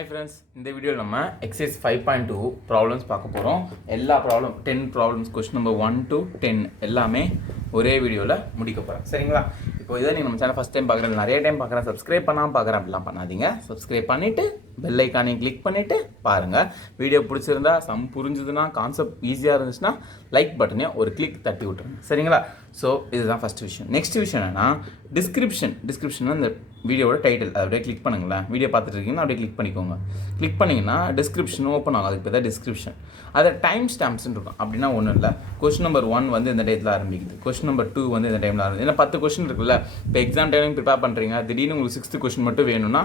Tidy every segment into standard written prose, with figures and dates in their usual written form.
Hi friends, இந்த வீடியோவில் நம்ம exercise 5.2 problems பார்க்க போகிறோம். எல்லா problem 10 problems question number 1 to 10 எல்லாமே ஒரே வீடியோவில் முடிக்க போகிறோம். சரிங்களா? இப்போ இதை நீங்கள் நம்ம சேனல் ஃபஸ்ட் டைம் பார்க்குறது நிறைய டைம் பார்க்குறேன், சப்ஸ்கிரைப் பண்ணாமல் பார்க்குறேன் அப்படிலாம் பண்ணாதீங்க. சப்ஸ்கிரைப் பண்ணிவிட்டு பெல் ஐக்கானையும் கிளிக் பண்ணிவிட்டு பாருங்கள். வீடியோ பிடிச்சிருந்தா புரிஞ்சுதுன்னா கான்செப்ட் ஈஸியாக இருந்துச்சுன்னா லைக் பட்டனையும் ஒரு கிளிக் தட்டி விட்டுருங்க. சரிங்களா? ஸோ இதுதான் ஃபஸ்ட் விஷயம். நெக்ஸ்ட் விஷயம் என்னென்னா டிஸ்கிரிப்ஷன் இந்த வீடியோட டைட்டில் அதை அப்படியே கிளிக் பண்ணுங்களேன். வீடியோ பார்த்துட்டு இருக்கீங்கன்னா அப்படியே கிளிக் பண்ணிக்கோங்க. கிளிக் பண்ணிங்கன்னா டிஸ்கிரிப்ஷன் ஓப்பன் ஆகும். அதுக்கு பேர் தான் டிஸ்கிரிப்ஷன். அதை டைம் ஸ்டாம்ப்ஸ்ன்னு இருக்கும். அப்படின்னா ஒன்றும் இல்லை, கொஸ்டின் நம்பர் 1 வந்து இந்த டேட்டில் ஆரம்பிக்குது, கொஸ்டின் நம்பர் 2 வந்து இந்த டைமில் ஆரம்பிக்குது. ஏன்னா 10 கொஸ்டின் இருக்குல்ல. இப்போ எக்ஸாம் டைமிங் ப்ரிப்பேர் பண்ணுறீங்க, திடீர்னு உங்களுக்கு 6th கொஸ்டின் மட்டும் வேணும்னா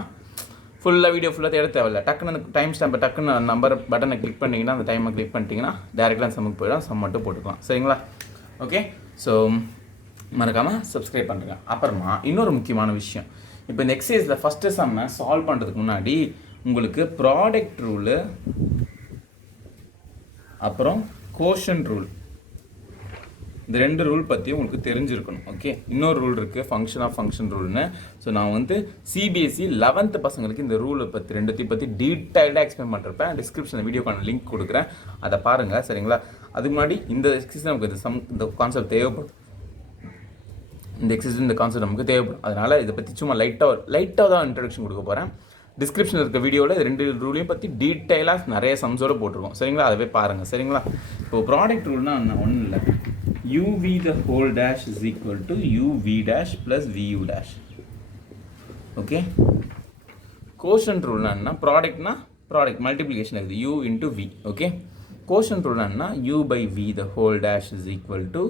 ஃபுல்லாக வீடியோ ஃபுல்லாக தேட தேவையில்ல. டக்குன்னு அந்த டைம் ஸ்டாம்பை டக்குன்னு நம்பர் பட்டனை கிளிக் பண்ணிங்கன்னா அந்த டைமை கிளிக் பண்ணிட்டீங்கன்னா டேரெக்டாக சம்முக்கு போயிடும், சம் மட்டும் போட்டுக்கலாம். சரிங்களா? ஓகே, ஸோ மறக்காமல் சப்ஸ்கிரைப் பண்ணுறேங்க. அப்புறமா இன்னொரு முக்கியமான விஷயம், இப்போ இந்த எக்ஸசைஸில் ஃபஸ்ட்டு சம்மை சால்வ் பண்ணுறதுக்கு முன்னாடி உங்களுக்கு ப்ராடக்ட் ரூலு அப்புறம் கோஷன் ரூல், இந்த 2 ரூல் பற்றி உங்களுக்கு தெரிஞ்சிருக்கணும். ஓகே, இன்னொரு ரூல் இருக்குது ஃபங்க்ஷன் ஆஃப் ஃபங்க்ஷன் ரூல்னு. ஸோ நான் வந்து சிபிஎஸ்சி 11th பசங்களுக்கு இந்த ரூலை பற்றி ரெண்டுத்தையும் பற்றி டீட்டெயில்டாக எக்ஸ்பிளைன் பண்ணுறப்பேன். டிஸ்கிரிப்ஷனில் வீடியோக்கான லிங்க் கொடுக்குறேன், அதை பாருங்கள். சரிங்களா? அதுக்கு முன்னாடி இந்த எக்ஸசைஸ் நமக்கு இந்த கான்செப்ட் தேவைப்படும். இந்த எக்ஸசைஸ் இந்த கான்செப்ட் நமக்கு தேவைப்படும். அதனால் இதை பற்றி சும்மா லைட்டாக தான் இன்ட்ரடக்ஷன் கொடுக்க போகிறேன். டிஸ்கிரிப்ஷனில் இருக்க வீடியோவில் 2 ரூலையும் பற்றி டீட்டெயிலாக நிறைய சம்ஸோடு போட்டிருக்கோம். சரிங்களா? அதை போய் பாருங்கள். சரிங்களா? இப்போது ப்ராடக்ட் ரூல்னா ஒன்றும் இல்லை, uv the whole dash is equal to uv dash plus vu dash. Okay, quotient ரூல்னா என்ன? ப்ராடக்ட் மல்டிப்ளிகேஷன் இருக்குது u into v. Okay, quotient ரூல்னா என்ன? u by v the whole dash is equal to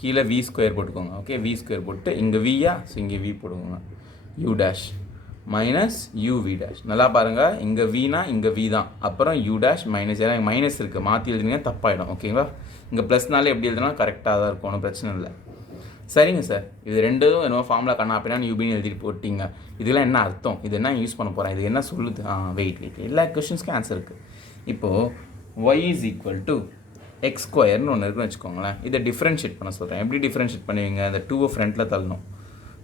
கீழே v square போட்டுக்கோங்க. Okay, v square போட்டு இங்கே vயா, so இங்கே v போடுவோங்க, u dash minus uv dash. நல்லா பாருங்கள், இங்கே vனா இங்கே v தான், அப்புறம் u dash மைனஸ், ஏன்னா மைனஸ் இருக்குது, மாற்றி எழுதுனீங்க தப்பாயிடும். ஓகேங்களா? இங்கே ப்ளஸ்னாலே எப்படி எழுதுனா கரெக்டாக தான் இருக்கும், ஒன்றும் பிரச்சனை இல்லை. சரிங்க சார், இது ரெண்டும் என்னமோ ஃபார்முலா கண்ணா அப்படின்னா யூபின்னு எழுதிட்டு போட்டிங்க, இதெல்லாம் என்ன அர்த்தம், இது என்ன யூஸ் பண்ண போகிறேன், இது என்ன சொல்லுது? வெயிட் எல்லா கொஷின்ஸ்க்கும் ஆன்சர் இருக்குது. இப்போது y is equal to x ஸ்கொயர்னு ஒன்று இருக்குன்னு வச்சுக்கோங்களேன். இதை டிஃப்ரென்ஷியேட் பண்ண சொல்கிறேன். எப்படி டிஃப்ரென்ஷியேட் பண்ணுவீங்க? இந்த 2 ஃப்ரண்ட்டில் தள்ளணும்.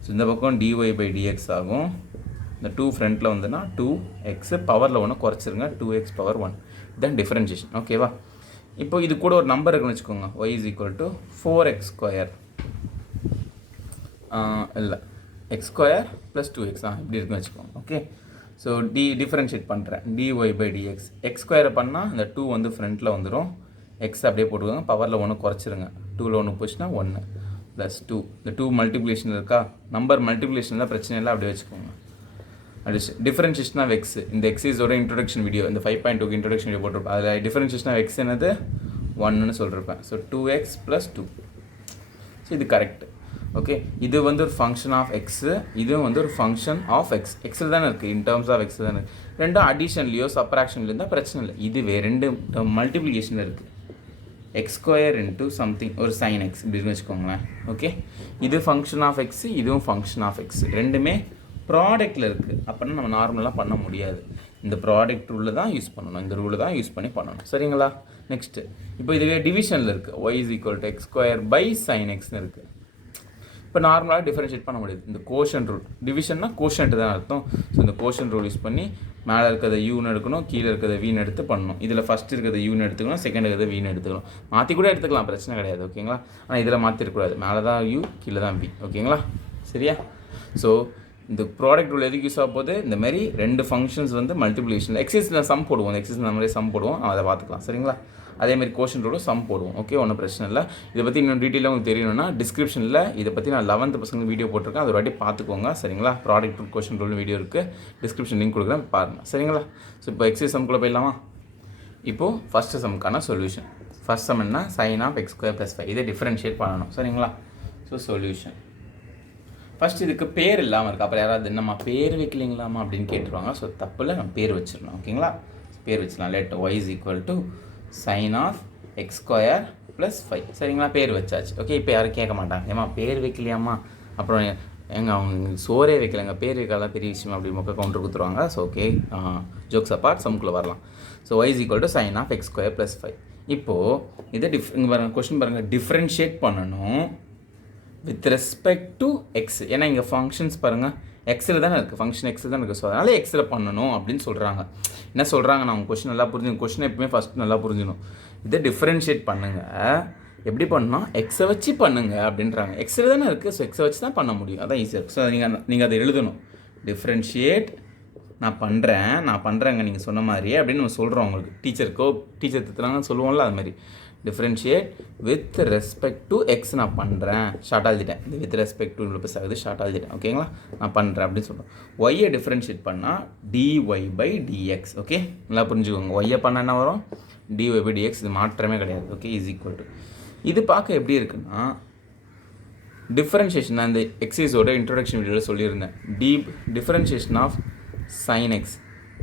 ஸோ இந்த பக்கம் dy by dx ஆகும். இந்த 2 ஃப்ரண்ட்டில் வந்துன்னா 2x, பவரில் ஒன்று குறைச்சிருங்க, 2x பவர் 1. இதுதான் டிஃப்ரென்ஷியேஷன். ஓகேவா? இப்போ இது கூட ஒரு நம்பர் இருக்குன்னு வச்சுக்கோங்க, y is equal to 4x square, இல்லை x ஸ்கொயர் ப்ளஸ் 2x இப்படி இருக்குன்னு வச்சுக்கோங்க. ஓகே, ஸோ டிஃப்ரென்ஷியேட் பண்ணுறேன், dy by dx. x ஸ்கொயரை பண்ணால் இந்த 2 வந்து ஃப்ரண்ட்டில் வந்துடும், x அப்படியே போட்டுக்கோங்க, பவரில் ஒன்று குறைச்சிருங்க, 2ல் ஒன்று போச்சுன்னா 1 ப்ளஸ் 2. இந்த 2 மல்டிப்ளிகேஷன் இருக்கா, நம்பர் மல்டிப்ளிகேஷன் தான் பிரச்சனை இல்லை, அப்படியே வச்சுக்கோங்க. டிஃபரன்ஷியேஷன் ஆஃப் எக்ஸ், இந்த எக்ஸைஸோட இன்ட்ரொடக்ஷன் வீடியோ, இந்த 5.2 இன்ட்ரொடக்ஷன் வீடியோ போட்டிருப்பேன். அதில் டிஃபரன்ஷியேஷன் ஆஃப் எக்ஸ் என்னது 1ன்னு சொல்லியிருப்பேன். So 2x + 2. ஸோ இது கரெக்ட். ஓகே, இது வந்து ஒரு ஃபங்க்ஷன் ஆஃப் எக்ஸு, இதுவும் வந்து ஒரு ஃபங்க்ஷன் ஆஃப் எக்ஸ். எக்ஸில் தானே இருக்குது, இன் டேர்ம்ஸ் ஆஃப் எக்ஸ் தானே. ரெண்டும் அடிஷன்லையோ சப்ராக்ஷன்லையோ இருந்தால் பிரச்சனை இல்லை. இதுவே 2 மல்டிப்ளிகேஷனில் இருக்குது, எக்ஸ் ஸ்கொயர் இன்ட்டு சம்திங் ஒரு சைன் எக்ஸ் இப்படின்னு வச்சுக்கோங்களேன். ஓகே, இது ஃபங்க்ஷன் ஆஃப் எக்ஸு, இதுவும் ஃபங்க்ஷன் ஆஃப் எக்ஸ், ரெண்டுமே ப்ராடக்டில் இருக்குது. அப்படின்னா நம்ம நார்மலாக பண்ண முடியாது, இந்த ப்ராடக்ட் ரூலில் தான் யூஸ் பண்ணணும், இந்த ரூலை தான் யூஸ் பண்ணி பண்ணணும். சரிங்களா? நெக்ஸ்ட்டு, இப்போ இதுவே டிவிஷனில் இருக்குது, y is equal to x square by sin xன்னு இருக்குது. இப்போ நார்மலாக டிஃபரன்ஷியேட் பண்ண முடியாது. இந்த கோஷன் ரூல், டிவிஷன்னா கோஷன்ட்டு தான் அர்த்தம். ஸோ இந்த கோஷன் ரூல் யூஸ் பண்ணி மேலே இருக்கிறத யூன்னு எடுக்கணும், கீழே இருக்கிறத வீன்னு எடுத்து பண்ணணும். இதில் ஃபஸ்ட் இருக்கிறத யூன்னு எடுத்துக்கணும், செகண்ட் இருக்கிறத வீன்னு எடுத்துக்கணும். மாற்றி கூட எடுத்துக்கலாம், பிரச்சனை கிடையாது. ஓகேங்களா? ஆனால் இதில் மாற்றிருக்கூடாது, மேலே தான் யூ, கீழே தான் வி. ஓகேங்களா? சரியா? ஸோ இந்த ப்ராடக்ட் ரூல் எதுக்கு யூஸ் ஆக போகுது? இந்த மாதிரி 2 ஃபங்க்ஷன்ஸ் வந்து மல்டிப்ளிகேஷன், எக்ஸைஸில் சம் போடுவோம், இந்த எக்ஸைஸ் நம்மளே சம் போடுவோம், அதை பார்த்துக்கலாம். சரிங்களா? அதேமாதிரி கோஷன் ரூலும் சம் போடுவோம். ஓகே, ஒன்றும் பிரச்சனை இல்லை. இதை பற்றி இன்னும் டீட்டெயிலாக உங்களுக்கு தெரியணும்னா டிஸ்கிரிப்ஷனில் இதை பற்றி நான் 11th பசங்க வீடியோ போட்டிருக்கேன், அது ஒரு வாட்டி பார்த்துக்கோங்க. சரிங்களா? ப்ராடக்ட் ரூல் கோஷன் ரூல் வீடியோ இருக்குது, டிஸ்கிரிப்ஷன் லிங்க் கொடுக்குறேன், பாருங்கள். சரிங்களா? ஸோ இப்போ எக்ஸைஸ் சம்குள்ளே போயிடலாமா? இப்போது ஃபஸ்ட்டு சம்க்கான சொல்யூஷன். ஃபஸ்ட் சம் என்ன? sin of x square + 5. இதை டிஃப்ரென்ஷியேட் பண்ணணும். சரிங்களா? ஸோ சொல்யூஷன் ஃபஸ்ட் இதுக்கு பேர் இல்லாமல் இருக்குது. அப்புறம் யாராவது என்னம்மா பேர் வைக்கலிங்களாமா அப்படின்னு கேட்டுருவாங்க. ஸோ தப்பில் நம்ம பேர் வச்சிடணும். ஓகேங்களா? பேர் வச்சிடலாம். Let y is equal to sin of x square + 5. சரிங்களா? பேர் வச்சாச்சு. ஓகே, இப்போ யாரும் கேட்க மாட்டாங்க, ஏம்மா பேர் வைக்கலையாம்மா, அப்புறம் எங்க அவங்க சோரே வைக்கலைங்க, பேர் வைக்கலாம் பெரிய விஷயம் அப்படி மொக்க கவுண்டர் கொடுத்துருவாங்க. ஸோ ஓகே, ஜோக்ஸ் அப்பார்ட், சம்குள்ளே வரலாம். So y is equal to sin of x square + 5. இப்போது இதை இங்கே பாருங்கள், கொஸ்டின் பாருங்கள், டிஃப்ரென்ஷியேட் பண்ணணும் வித் ரெஸ்பெக்ட் டு எக்ஸ். ஏன்னா இங்கே ஃபங்க்ஷன்ஸ் பாருங்கள், எக்ஸில் தானே இருக்குது, ஃபங்க்ஷன் எக்ஸில் தான் இருக்குது. ஸோ அதனால் எக்ஸில் பண்ணணும் அப்படின்னு சொல்கிறாங்க. என்ன சொல்கிறாங்க, நான் உங்கள் கொஸ்டின் நல்லா புரிஞ்சுக்கணும். கொஸ்டின் எப்பவுமே ஃபஸ்ட் நல்லா புரிஞ்சுக்கணும். இதை டிஃப்ரென்ஷியேட் பண்ணுங்கள், எப்படி பண்ணால் எக்ஸை வச்சு பண்ணுங்கள் அப்படின்றாங்க. எக்ஸில் தானே இருக்குது, ஸோ எக்ஸை வச்சு தான் பண்ண முடியும், அதான் ஈஸியாக இருக்குது. ஸோ நீங்கள் அதை எழுதணும். டிஃப்ரென்ஷியேட் நான் பண்ணுறேங்க நீங்கள் சொன்ன மாதிரியே அப்படின்னு நம்ம சொல்கிறோம். உங்களுக்கு டீச்சர் திட்டுறாங்கன்னு சொல்லுவோம்ல, அது மாதிரி differentiate with respect to X நான் பண்ணுறேன், ஷார்ட் எழுதிட்டேன். இது வித் ரெஸ்பெக்ட் டு இவ்வளோ பெருசாக ஆகுது, ஷார்ட் எழுதிட்டேன். ஓகேங்களா, நான் பண்ணுறேன் அப்படின்னு சொல்கிறேன். ஒய்யை டிஃப்ரென்ஷியேட் பண்ணால் dy/dx. ஓகே, நல்லா புரிஞ்சுக்கோங்க. ஒய்யை பண்ண என்ன வரும், dy/dx. இது மாற்றமே கிடையாது. ஓகே, இஸ் ஈக்குவல் டு, இது பார்க்க எப்படி இருக்குன்னா டிஃப்ரென்ஷியேஷன். நான் இந்த எக்ஸைஸோட இன்ட்ரோடக்ஷன் வீடியோவில் சொல்லியிருந்தேன். Differentiation of sin x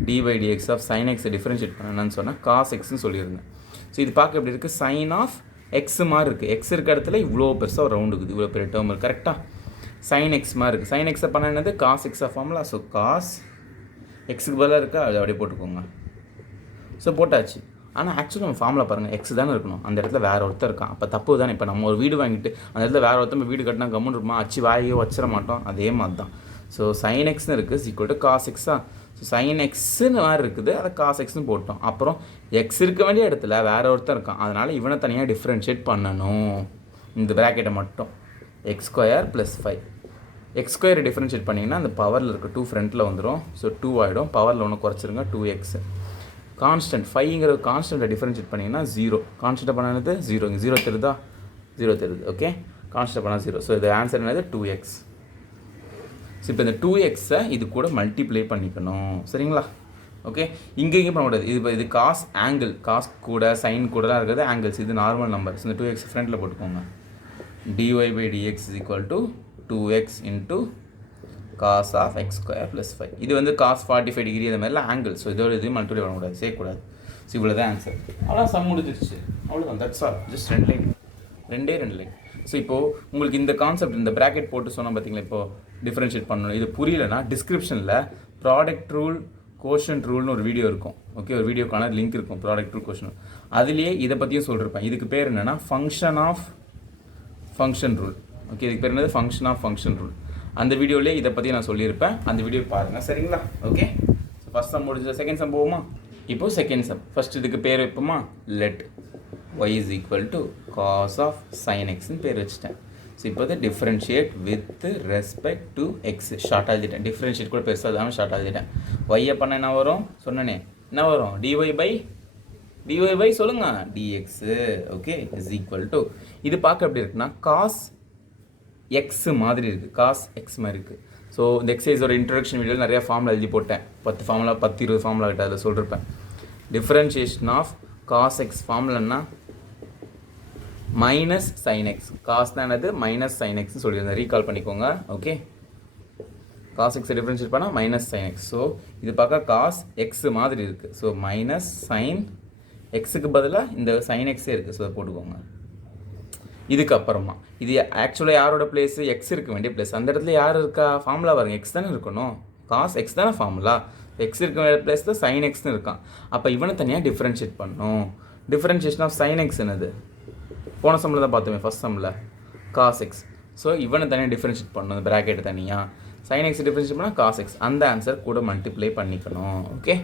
dy/dx of sin x differentiate பண்ணணும்னு சொன்னால் cos xன்னு சொல்லியிருந்தேன். ஸோ இது பார்க்க எப்படி இருக்குது, சைன் ஆஃப் எக்ஸ் மாதிரி இருக்குது. எக்ஸ் இருக்க இடத்துல இவ்வளோ பெருசாக ஒரு ரவுண்டு இருக்குது, இவ்வளோ பெரிய டேர்ம் இருக்குது. கரெக்டாக சைன் எக்ஸ் மாதிரி இருக்குது. சைன் எக்ஸை பண்ண என்னது, காஸ் எக்ஸாக ஃபார்முலா. ஸோ காஸ் எக்ஸுக்கு பதிலாக இருக்கா, அது அப்படியே போட்டுக்கோங்க. ஸோ போட்டாச்சு. ஆனால் ஆக்சுவலி நம்ம ஃபார்முலா பாருங்கள், எக்ஸ் தானே இருக்கணும். அந்த இடத்துல வேறு ஒருத்தர் இருக்கான், அப்போ தப்பு தானே. இப்போ நம்ம ஒரு வீடு வாங்கிட்டு அந்த இடத்துல வேறு ஒருத்தர் வீடு கட்டினா கம்முன்னு இருப்போமா, அச்சு வாயோ வச்சிட மாட்டோம், அதே மாதிரி தான். ஸோ சைன் எக்ஸ்னு இருக்குது ஈக்குவல் டு காஸ் எக்ஸா. ஸோ சைன் எக்ஸுன்னு மாதிரி இருக்குது, அதை காஸ் எக்ஸ்னு போட்டோம். அப்புறம் எக்ஸ் இருக்க வேண்டிய இடத்துல வேறு ஒருத்தர் இருக்கான், அதனால் இவனை தனியாக டிஃப்ரென்ஷியேட் பண்ணணும். இந்த ப்ராக்கெட்டை மட்டும் x² + 5. x² டிஃப்ரென்ஷியேட் பண்ணிங்கன்னா அந்த பவரில் இருக்க 2 ஃப்ரண்ட்டில் வந்துடும். ஸோ 2 ஆகிடும். பவரில் ஒன்று குறைச்சிருங்க, 2x. கான்ஸ்டன்ட் 5ங்கிற கான்ஸ்டன்ட்டை டிஃப்ரென்ஷியேட் பண்ணிங்கன்னா 0. கான்ஸ்டன்ட்டை பண்ணது 0. இங்கே 0 தெரியுதா, 0 தெரியுது. ஓகே, கான்ஸ்டன்ட் பண்ணால் 0. ஸோ இது ஆன்சர் என்னது, 2x. ஸோ இப்போ இந்த 2xை இது கூட மல்டிப்ளை பண்ணிக்கணும், சரிங்களா. ஓகே, இங்கே பண்ணக்கூடாது. இது காஸ் ஆங்கிள், காஸ் கூட சைன் கூடலாம் இருக்கிறது ஆங்கிள்ஸ், இது நார்மல் நம்பர். ஸோ இந்த 2x ஃப்ரண்ட்டில் போட்டுக்கோங்க. dy/dx = 2x × cos of x² + 5. இது வந்து cos 45 டிகிரி அந்த மாதிரிலாம் ஆங்கிள். ஸோ இதோட இது மல்டிப்ளை பண்ணக்கூடாது, செய்யக்கூடாது. ஸோ இவ்வளோ தான் ஆன்சர். அவ்வளோ சம் முடிஞ்சிருச்சு, அவ்வளோதான். That's all. Just 2 line, 2 line. So இப்போது உங்களுக்கு இந்த கான்செப்ட், இந்த ப்ராக்கெட் போட்டு சொன்னால் பார்த்தீங்களா, இப்போது டிஃப்ரென்ஷியேட் பண்ணணும். இது புரியலன்னா டிஸ்கிரிப்ஷனில் ப்ராடக்ட் ரூல், கோஷன்ட் ரூல்னு ஒரு வீடியோ இருக்கும். ஓகே, ஒரு வீடியோக்கான லிங்க் இருக்கும், ப்ராடக்ட் ரூல், கோஷன். அதுலேயே இதை பற்றியும் சொல்லியிருப்பேன். இதுக்கு பேர் என்னென்னா function of function rule. Okay, இதுக்கு பேர் என்னது, ஃபங்க்ஷன் ஆஃப் ஃபங்க்ஷன் ரூல். அந்த வீடியோலேயே இதை பற்றி நான் சொல்லியிருப்பேன், அந்த வீடியோ பாருங்கள், சரிங்களா. ஓகே, ஸோ ஃபஸ்ட் சம் முடிஞ்ச, செகண்ட் சம் போவோமா. இப்போது செகண்ட் சம். ஃபஸ்ட் இதுக்கு பேர் வைப்போமா, let y = cos of sin xன்னு பேர் வச்சுட்டேன். ஸோ இப்போ வந்து differentiate with respect to x, ஷார்ட்டாக எழுதிட்டேன். டிஃப்ரென்ஷியேட் கூட பெருசாக இல்லாமல் ஷார்ட்டாக எழுதிட்டேன். ஒய்யை பண்ண என்ன வரும் சொன்னனே, என்ன வரும், dy/dy சொல்லுங்கள், dx. Okay, is equal to, இது பார்க்க எப்படி இருக்குன்னா காஸ் எக்ஸ் மாதிரி இருக்குது, காஸ் எக்ஸ் மாதிரி இருக்குது. ஸோ இந்த எக்ஸைஸோட இன்ட்ரடக்ஷன் வீடியோவில் நிறையா ஃபார்முலா எழுதி போட்டேன், 10 ஃபார்முலா 10-20 ஃபார்முலா கிட்ட அதில் சொல்லியிருப்பேன். டிஃப்ரென்ஷியேஷன் ஆஃப் காஸ் எக்ஸ் ஃபார்முலான்னா மைனஸ் சைன் எக்ஸ். காஸ் தான் என்னது, மைனஸ் சைன் எக்ஸ்னு சொல்லியிருந்தேன், ரீகால் பண்ணிக்கோங்க. ஓகே, காஸ் எக்ஸை டிஃப்ரென்ஷியேட் பண்ணால் மைனஸ் சைன் எக்ஸ். ஸோ இது பார்க்க காஸ் எக்ஸ் மாதிரி இருக்குது. ஸோ மைனஸ் சைன் எக்ஸுக்கு பதிலாக இந்த சைன் எக்ஸே இருக்குது. ஸோ அதை போட்டுக்கோங்க. இதுக்கப்புறமா இது ஆக்சுவலாக யாரோட பிளேஸு, எக்ஸ் இருக்க வேண்டிய பிளேஸ். அந்த இடத்துல யார் இருக்கா, ஃபார்முலா பாருங்க, எக்ஸ் தானே இருக்கணும். காஸ் எக்ஸ் தானே ஃபார்முலா, எக்ஸ் இருக்க வேண்டிய பிளேஸ் தான் சைன் எக்ஸ்னு இருக்கான். அப்போ இவனை தனியாக டிஃப்ரென்ஷியேட் பண்ணணும். டிஃப்ரென்ஷியேஷன் ஆஃப் சைன் எக்ஸ் என்னது, போன சம்மில் தான் பார்த்தோமே, ஃபஸ்ட் சம்மில் காஸ் எக்ஸ். ஸோ இவனை தனியாக டிஃப்ரென்ஷியேட் பண்ணணும், இந்த ப்ராக்கெட் தனியாக. சைன் எக்ஸ் டிஃப்ரென்ஷியேட் பண்ணால் காஸ் எக்ஸ், அந்த ஆன்சர் கூட மல்டிப்ளை பண்ணிக்கணும். ஓகே,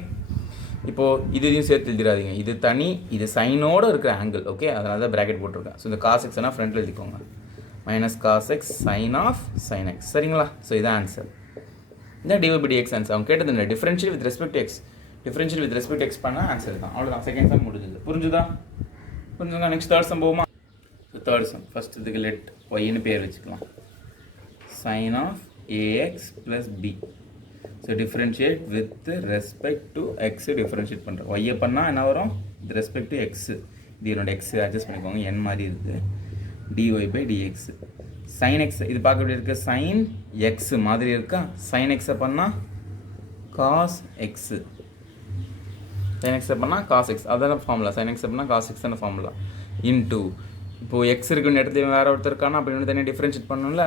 இப்போது இதையும் சேர்த்து எழுதிடாதீங்க, இது தனி, இது சைனோடு இருக்கிற ஆங்கிள். ஓகே, அதனால தான் ப்ராக்கெட் போட்டிருக்கேன். ஸோ இந்த காஸ் எக்ஸ்னால் ஃப்ரண்ட்டில் எழுதிக்கோங்க, minus cos x sine of sine x, சரிங்களா. ஸோ இதான் ஆன்சர். இந்த dy/dx ஆன்சர். அவங்க கேட்டது இந்த differential with respect to x, differential with respect x பண்ணால் ஆன்சர் தான். அவ்வளோதான், செகண்ட் சம் முடிஞ்சது. புரிஞ்சுதா, புரிஞ்சுங்க. நெக்ஸ்ட் தேர்ட் சம் போகுமா. தேர்ட் சம், ஃபஸ்ட் இதுக்கு லெட் ஒய்ன்னு பேர் வச்சுக்கலாம், sine of ax + b. So differentiate with respect to x differentiate பண்ணுறோம். ஒய்யை பண்ணால் என்ன வரும், வித் ரெஸ்பெக்ட் டு எக்ஸு, இது என்னோட எக்ஸு அட்ஜஸ்ட் பண்ணிக்கோங்க, n மாதிரி இருக்குது. dy/dx சைன் எக்ஸ், இது பார்க்க எப்படி இருக்குது, சைன் எக்ஸ் மாதிரி இருக்கா. சைன் எக்ஸை பண்ணால் காஸ் எக்ஸு, சைன் எக்ஸை பண்ணால் காஸ் எக்ஸ், அதான ஃபார்முலா. சைன் எக்ஸை பண்ணால் காஸ் எக்ஸ் தானே ஃபார்முலா. இன்டூ, இப்போது எக்ஸ் இருக்குன்னு இடத்துல வேறு ஒருத்தர் இருக்கானா, அப்படி ஒன்று தனியாக டிஃப்ரென்ஷியேட் பண்ணணும்ல,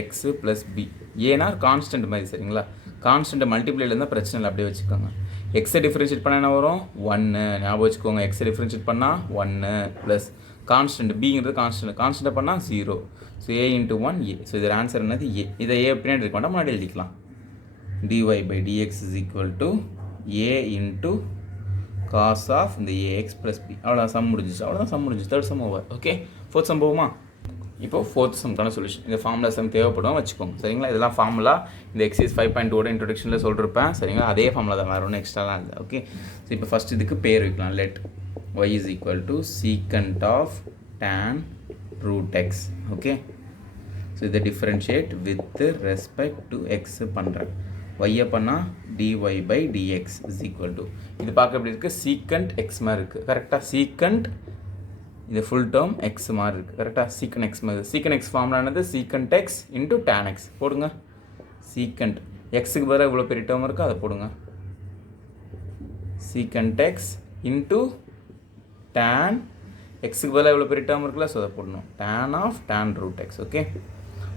ax + b. ஏன்னா கான்ஸ்டன்ட் மாதிரி, சரிங்களா. கான்ஸ்டன்ட் மல்டிப்ளைல இருந்தால் பிரச்சனை இல்லை, அப்படியே வச்சுக்கோங்க. எக்ஸை டிஃப்ரென்ஷியேட் பண்ணால் என்ன வரும், 1, ஞாபகம் வச்சுக்கோங்க. எக்ஸை டிஃப்ரென்ஷியேட் பண்ணால் 1 ப்ளஸ் கான்ஸ்டன்ட் பிங்கிறது கான்ஸ்டன்ட், கான்ஸ்டன்ட்டை பண்ணால் 0. So a into 1 a. So இதோட ஆன்சர் என்னது a. இதை a பின்னாடி இருக்க வேண்டாம், முன்னாடி எழுதிக்கலாம். dy by dx is equal to a into cos of இந்த ax plus b. அவ்வளோதான் சம் முடிஞ்சிச்சு. அவ்வளோதான் சம் முடிஞ்சிச்சு. Third sum over. Okay, fourth some போகுமா? இப்போ ஃபோர்த் சம்க்கான சொல்யூஷன். இந்த ஃபார்முலா சம் தேவைப்படும் வச்சுக்கோங்க. சரிங்களா? இதெல்லாம் ஃபார்முலா இந்த எக்ஸைஸ் 5.2 இன்ட்ரோடக்ஷனில் சொல்லிருப்பேன். சரிங்களா? அதே ஃபார்முலா தான், வேறு ஒன்றும் எக்ஸ்ட்ராலாம் இல்லை. ஓகே, ஸோ இப்போ ஃபஸ்ட் இதுக்கு பேர் வைக்கலாம். Let y is equal to secant of tan root x. Okay, so இதை differentiate with respect to x பண்ணுறேன். y பண்ணால் dy by dx is equal to, இது பார்க்க எப்படி இருக்குது, secant x மாதிரி இருக்குது. கரெக்டாக? secant இது ஃபுல் டேர்ம் எக்ஸ் மாதிரி இருக்குது. கரெக்டாக? secant x மாதிரி. secant x ஃபார்முலானது secant x into tan x போடுங்க. secant எக்ஸுக்கு பதிலாக இவ்வளோ பெரிய டேர்ம் இருக்குது, அதை போடுங்க. secant x into tan எக்ஸுக்கு பதிலாக இவ்வளோ பெரிய டேர்ம் இருக்குல்ல, ஸோ அதை போடணும். tan root x. ஓகே,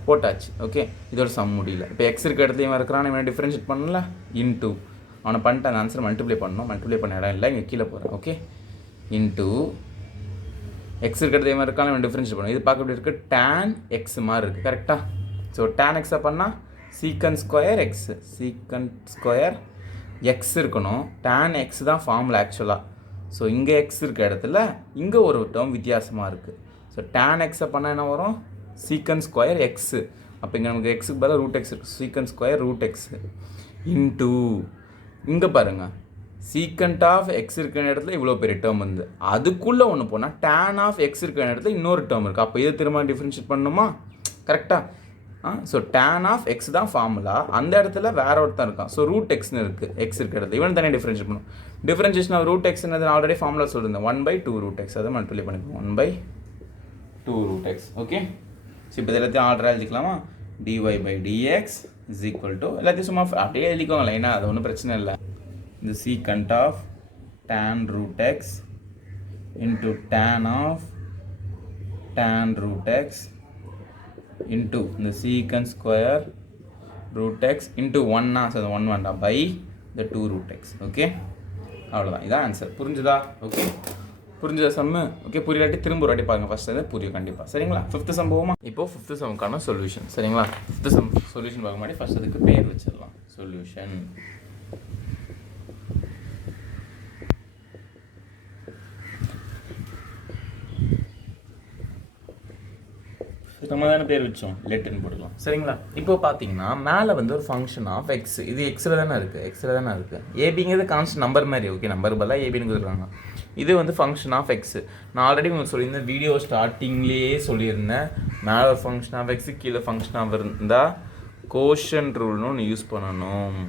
போட்டாச்சு. ஓகே, இதோட சம் முடியல. இப்போ எக்ஸ் இருக்க இடத்துலையும் இருக்கிறான், இவனை டிஃப்ரென்ஷியேட் பண்ணல. இன்டூ அவனை பண்ணிட்டு அந்த ஆன்சர் மல்டிப்ளை பண்ணணும். மல்டிப்ளை பண்ண இடம் இல்லை, இங்கே கீழே போகிறேன். ஓகே, இன்டூ எக்ஸ் இருக்கிறதையும் இருக்கான், இவன் டிஃப்ரென்ஷியேட் பண்ணணும். இது பார்க்க எப்படி இருக்குது, tan எக்ஸ் மாதிரி இருக்குது. கரெக்டாக? ஸோ tan எக்ஸை பண்ணால் secant square X. secant square X இருக்கணும். tan எக்ஸ் தான் ஃபார்முலா ஆக்சுவலாக. ஸோ இங்கே எக்ஸ் இருக்க இடத்துல இங்கே ஒரு டேர்ம் வித்தியாசமாக இருக்குது. ஸோ tan எக்ஸை பண்ணால் என்ன வரும், secant ஸ்கொயர் எக்ஸு. அப்போ இங்கே நமக்கு எக்ஸுக்கு பதிலாக ரூட் எக்ஸ் இருக்குது. secant square root x into இங்கே பாருங்கள், secant ஆஃப் எக்ஸ் இருக்கிற இடத்துல இவ்வளோ பெரிய டேர்ம் வந்து அதுக்குள்ளே ஒன்று போனால் tan ஆஃப் எக்ஸ் இருக்கிற இடத்துல இன்னொரு டேர்ம் இருக்குது. அப்போ இதை திரும்ப டிஃப்ரென்ஷியேட் பண்ணணுமா? கரெக்டாக? ஸோ tan ஆஃப் எக்ஸ் தான் ஃபார்முலா. அந்த இடத்துல வேற ஒருத்தன் இருக்கான். ஸோ ரூட் எக்ஸ்னு இருக்குது எக்ஸ் இருக்கிற இடத்துல. இவன் தனியாக டிஃப்ரென்ஷியேட் பண்ணணும். டிஃப்ரென்ஷியேஷன் ஆஃப் ரூட் எக்ஸ்னு ஆல்ரெடி ஃபார்முலா சொல்லியிருந்தேன். 1/2 ரூட் எக்ஸ். அதை மல்டிப்ளை பண்ணிக்கணும். 1/2 ரூட் எக்ஸ். ஓகே, ஸோ இப்போ எல்லாத்தையும் ஆர்டராக எழுதிக்கலாமா? dy by dx is equal to, எல்லாத்தையும் சும்மா அப்படியே எழுதிக்கோங்க லைனா, அது ஒன்றும் பிரச்சனை இல்லை. இந்த secant of tan root x into tan of tan root x into the secant square root x into 1 so 1 வேண்டாம் by the 2 root x. Okay, அவ்வளோதான். இதான் ஆன்சர். புரிஞ்சுதா? ஓகே, புரிஞ்சுதா சம்மு? ஓகே, புரியாட்டி திரும்ப ஒரு வாட்டி பாருங்கள். ஃபஸ்ட் அது புரியும் கண்டிப்பாக. சரிங்களா? ஃபிஃப்த் சம் போகுமா? இப்போது ஃபிஃப்த் சம்முக்கான சொல்யூஷன். சரிங்களா? ஃபிஃப்த் சம் சொல்யூஷன் பார்க்க முன்னாடி ஃபஸ்ட் அதுக்கு பேர் வச்சிடலாம். சொல்யூஷன். நம்ம தானே பேர் வச்சோம், லெட்டுன்னு போட்டுக்கலாம். சரிங்களா? இப்போ பார்த்தீங்கன்னா மேலே வந்து ஒரு ஃபங்க்ஷன் ஆஃப் எக்ஸ். இது எக்ஸில் தானே இருக்குது. ஏபிங்கிறது கான்ஸ்டன்ட் நம்பர் மாதிரி. ஓகே, நம்பர் பதிலாக ஏபின்னு கொடுத்துருக்காங்க. இது வந்து ஃபங்க்ஷன் ஆஃப் எக்ஸ். நான் ஆல்ரெடி உங்களுக்கு சொல்லியிருந்தேன், வீடியோ ஸ்டார்டிங்லேயே சொல்லியிருந்தேன். மேலே ஒரு ஃபங்க்ஷன் ஆஃப் எக்ஸு, கீழே ஃபங்க்ஷன் ஆஃப் இருந்தால் கோஷன்ட் ரூல்னு ஒன்று யூஸ் பண்ணணும்.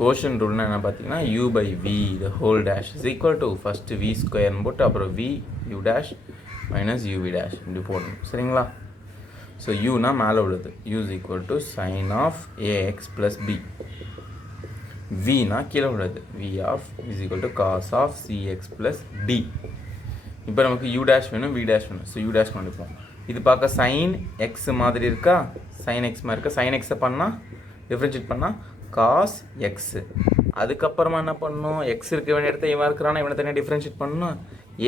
கோஷன்ட் ரூல்னா என்ன பார்த்தீங்கன்னா, u by v the whole dash is equal to first v ஸ்கொயர்னு போட்டு அப்புறம் v u dash minus uv dash இப்படி போடணும். சரிங்களா? ஸோ யூனா மேலே உள்ளது, u is equal to sin of ax plus b. vனா கீழே உள்ளது, v of is equal to cos of cx plus d. இப்போ நமக்கு u dash வேணும், v dash வேணும். ஸோ u dash பண்ணிப்போம். இது பார்க்க sin x மாதிரி இருக்கா, sin x மாதிரி இருக்கா. sin x பண்ணால் டிஃப்ரென்ஷியேட் பண்ணால் cos x. அதுக்கப்புறமா என்ன பண்ணணும், எக்ஸ் இருக்க வேண்டிய இடத்த இவன் இருக்கிறானா இவனை தனியாக டிஃப்ரென்ஷியேட் பண்ணணும்.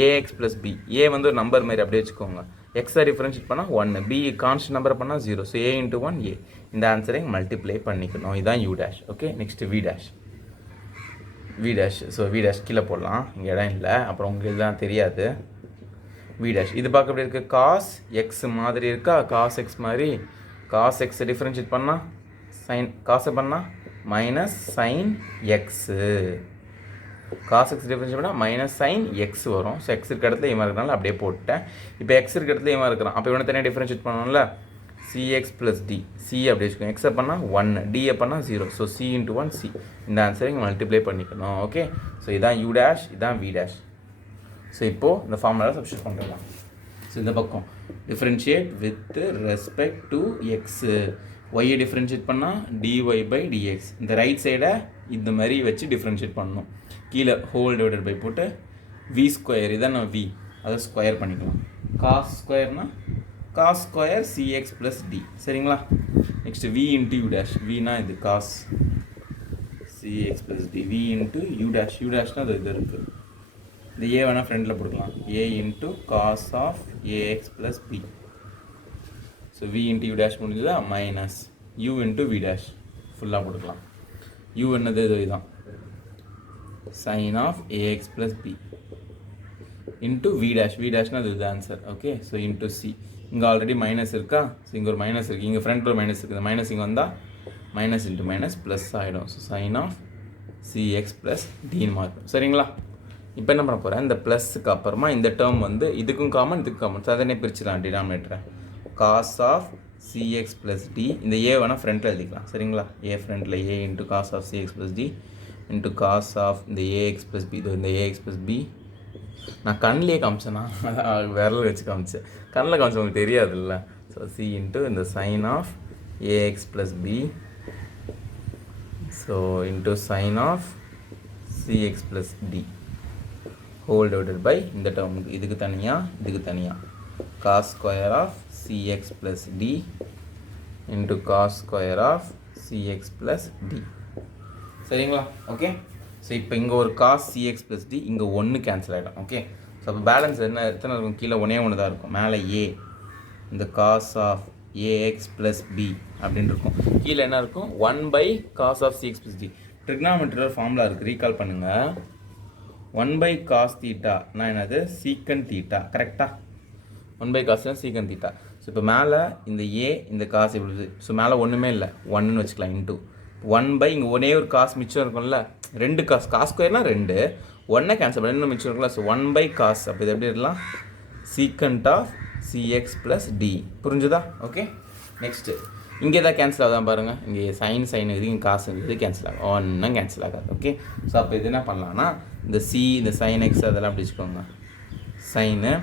ax plus b. a வந்து ஒரு நம்பர் மாதிரி அப்படியே வச்சுக்கோங்க. எக்ஸை டிஃப்ரென்ஷியேட் பண்ணால் 1, b கான்ஸ்டன்ட் நம்பர் பண்ணால் 0. So a into 1 a. இந்த ஆன்சரை மல்டிப்ளை பண்ணிக்கணும். இதுதான் u dash. Okay, next v dash. So v dash கீழே போடலாம், இங்கே இடம் இல்லை. அப்புறம் உங்களுக்கு தான் தெரியாது. v dash இது பார்க்க எப்படி இருக்குது, cos x மாதிரி இருக்கா, cos x மாதிரி. cos x டிஃப்ரென்ஷியேட் பண்ணால் sin காசை பண்ணால் minus sin x. cos x differentiate பண்ணால் மைனஸ் sin x வரும். ஸோ x இருக்க இடத்துல இவன் இருக்கிறனால அப்படியே போட்டேன். இப்போ x இருக்க இடத்துல இவன் இருக்கிறான், அப்போ இவனை தனியாக டிஃப்ரென்ஷியேட் பண்ணணும்ல. cx plus d. c அப்படி வச்சுக்கோங்க. x பண்ணால் 1, d பண்ணால் 0. So c into 1 c. இந்த ஆன்சரை இங்கே மல்டிப்ளை பண்ணிக்கணும். ஓகே, ஸோ இதான் u dash, இதான் v dash. ஸோ இப்போது இந்த ஃபார்முலாவில் சப்ஸ்டியூட் பண்ணிடலாம். ஸோ இந்த பக்கம் differentiate with respect to x. ஒய்யை டிஃப்ரென்ஷியேட் பண்ணால் dy by dx. இந்த ரைட் சைடை இந்த மாதிரி வச்சு டிஃப்ரென்ஷியேட் பண்ணணும். கீழே ஹோல் டிவைடட் பை போட்டு v ஸ்கொயர், இதான் நான் v, அதை ஸ்கொயர் பண்ணிக்கலாம். cos ஸ்கொயர்னா cos square cx plus d. சரிங்களா? Next v into u dash. vனா இது cos cx plus d. v into u dash. u dashனா அது இது இருக்குது. இந்த a வேணால் ஃப்ரெண்டில் போட்டுக்கலாம். a into cos of ax plus b. So v into u dash முடிஞ்சதா minus u into v dash ஃபுல்லாக போட்டுக்கலாம். u என்னது இதுதான் sin of ax plus b into v டேஷ்னா அது இது answer. Okay, so into c. இங்கே ஆல்ரெடி மைனஸ் இருக்கா, ஸோ இங்கே ஒரு மைனஸ் இருக்குது, இங்கே ஃப்ரண்ட் ஒரு மைனஸ் இருக்குது, இந்த மைனஸ் இங்கே வந்தால் மைனஸ் இன்ட்டு மைனஸ் ப்ளஸ் ஆகிடும். So sine of c x plus டின்னு மார்க். சரிங்களா, இப்போ என்ன பண்ண போகிறேன், இந்த ப்ளஸ்க்கு அப்புறமா இந்த டேர்ம் வந்து இதுக்கும் காமன் இதுக்கும் காமன், ஸோ அதனே பிரிச்சுலாம் டினாமினேட்டரை. Cos of c x plus d, இந்த ஏ வேணால் ஃப்ரண்ட்டில் எழுதிக்கலாம். சரிங்களா, ஏ ஃப்ரண்ட்டில் a into cos of c x plus d into cos of இந்த ஏஎக்ஸ் ப்ளஸ் பி, இது இந்த ஏஎக்ஸ் ப்ளஸ் பி. நான் கண்ணிலே காமிச்சேன்னா விரல் வச்சு காமிச்சேன், கண்ணில் காமிச்ச உங்களுக்கு தெரியாதுல்ல. ஸோ சி இன்ட்டு இந்த sine of a x plus b, so into sine of c x plus d whole divided by இந்த டேர்முக்கு இதுக்கு தனியாக cos square of c x plus d into cos square of c x plus d. சரிங்களா, okay. So இப்போ இங்கே ஒரு cos CX plus D, இங்கே 1 cancel ஆகிடும். ஓகே, ஸோ அப்போ பேலன்ஸ் எத்தனை இருக்கும், கீழே ஒன்றே தான் இருக்கும், மேலே ஏ இந்த cos of a x plus b அப்படின்னு இருக்கும், கீழே என்ன இருக்கும் 1 by cos of c x plus d. ட்ரிக்னாமெட்ரியில் ஃபார்முலா இருக்குது, ரீகால் பண்ணுங்கள். 1 பை காஸ் தீட்டானா என்னது, சீக்கன் தீட்டா. கரெக்டாக 1 by cos secant theta. So இப்போ மேலே இந்த ஏ இந்த காசு இப்படி, ஸோ மேலே ஒன்றுமே இல்லை 1ன்னு வச்சுக்கலாம், இன்ட்டு 1 பை இங்கே ஒரே ஒரு காசு மிச்சம் இருக்கும்ல, 2 காஸ் ஸ்கொயர்னா 2, 1 கேன்சல் பண்ணி மிச்சம் இருக்கும்ல. ஸோ 1 பை காஸ் அப்போ இது எப்படி இருக்கலாம், secant of c x plus d. புரிஞ்சுதா? ஓகே, நெக்ஸ்ட்டு இங்கே தான் கேன்சல் ஆகுதான் பாருங்கள், இங்கே சைன் இருக்குது, இங்கே காசு இருக்குது, கேன்சல் ஆகும், ஒன்றும் கேன்சல் ஆகாது. ஓகே, ஸோ அப்போ இது என்ன பண்ணலான்னா இந்த சி இந்த சைன் எக்ஸ் அதெல்லாம் அப்படி வச்சுக்கோங்க, சைனு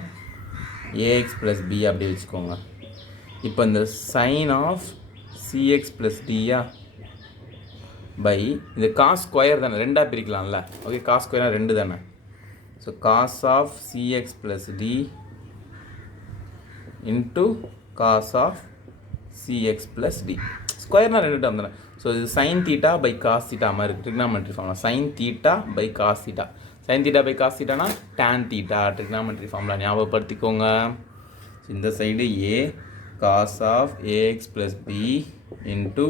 ஏஎக்ஸ் ப்ளஸ் பி அப்படி வச்சுக்கோங்க. இப்போ இந்த சைன் ஆஃப் சிஎக்ஸ் ப்ளஸ் டியா பை இந்த காஸ் ஸ்கொயர் தானே, 2ஆக பிரிக்கலாம்ல. ஓகே, காஸ் ஸ்கொயர்னா 2 தானே. So cos of c x plus d into cos of c x plus d. ஸ்கொயர்னா 2 டேர்ம் தானே. ஸோ இது sine theta by cos theta மாதிரி இருக்குது, trigonometry formula. Sine theta by cos theta, sine theta by cos தீட்டானா tan theta, trigonometry formula ஞாபகப்படுத்திக்கோங்க. இந்த side a cos of a x plus B into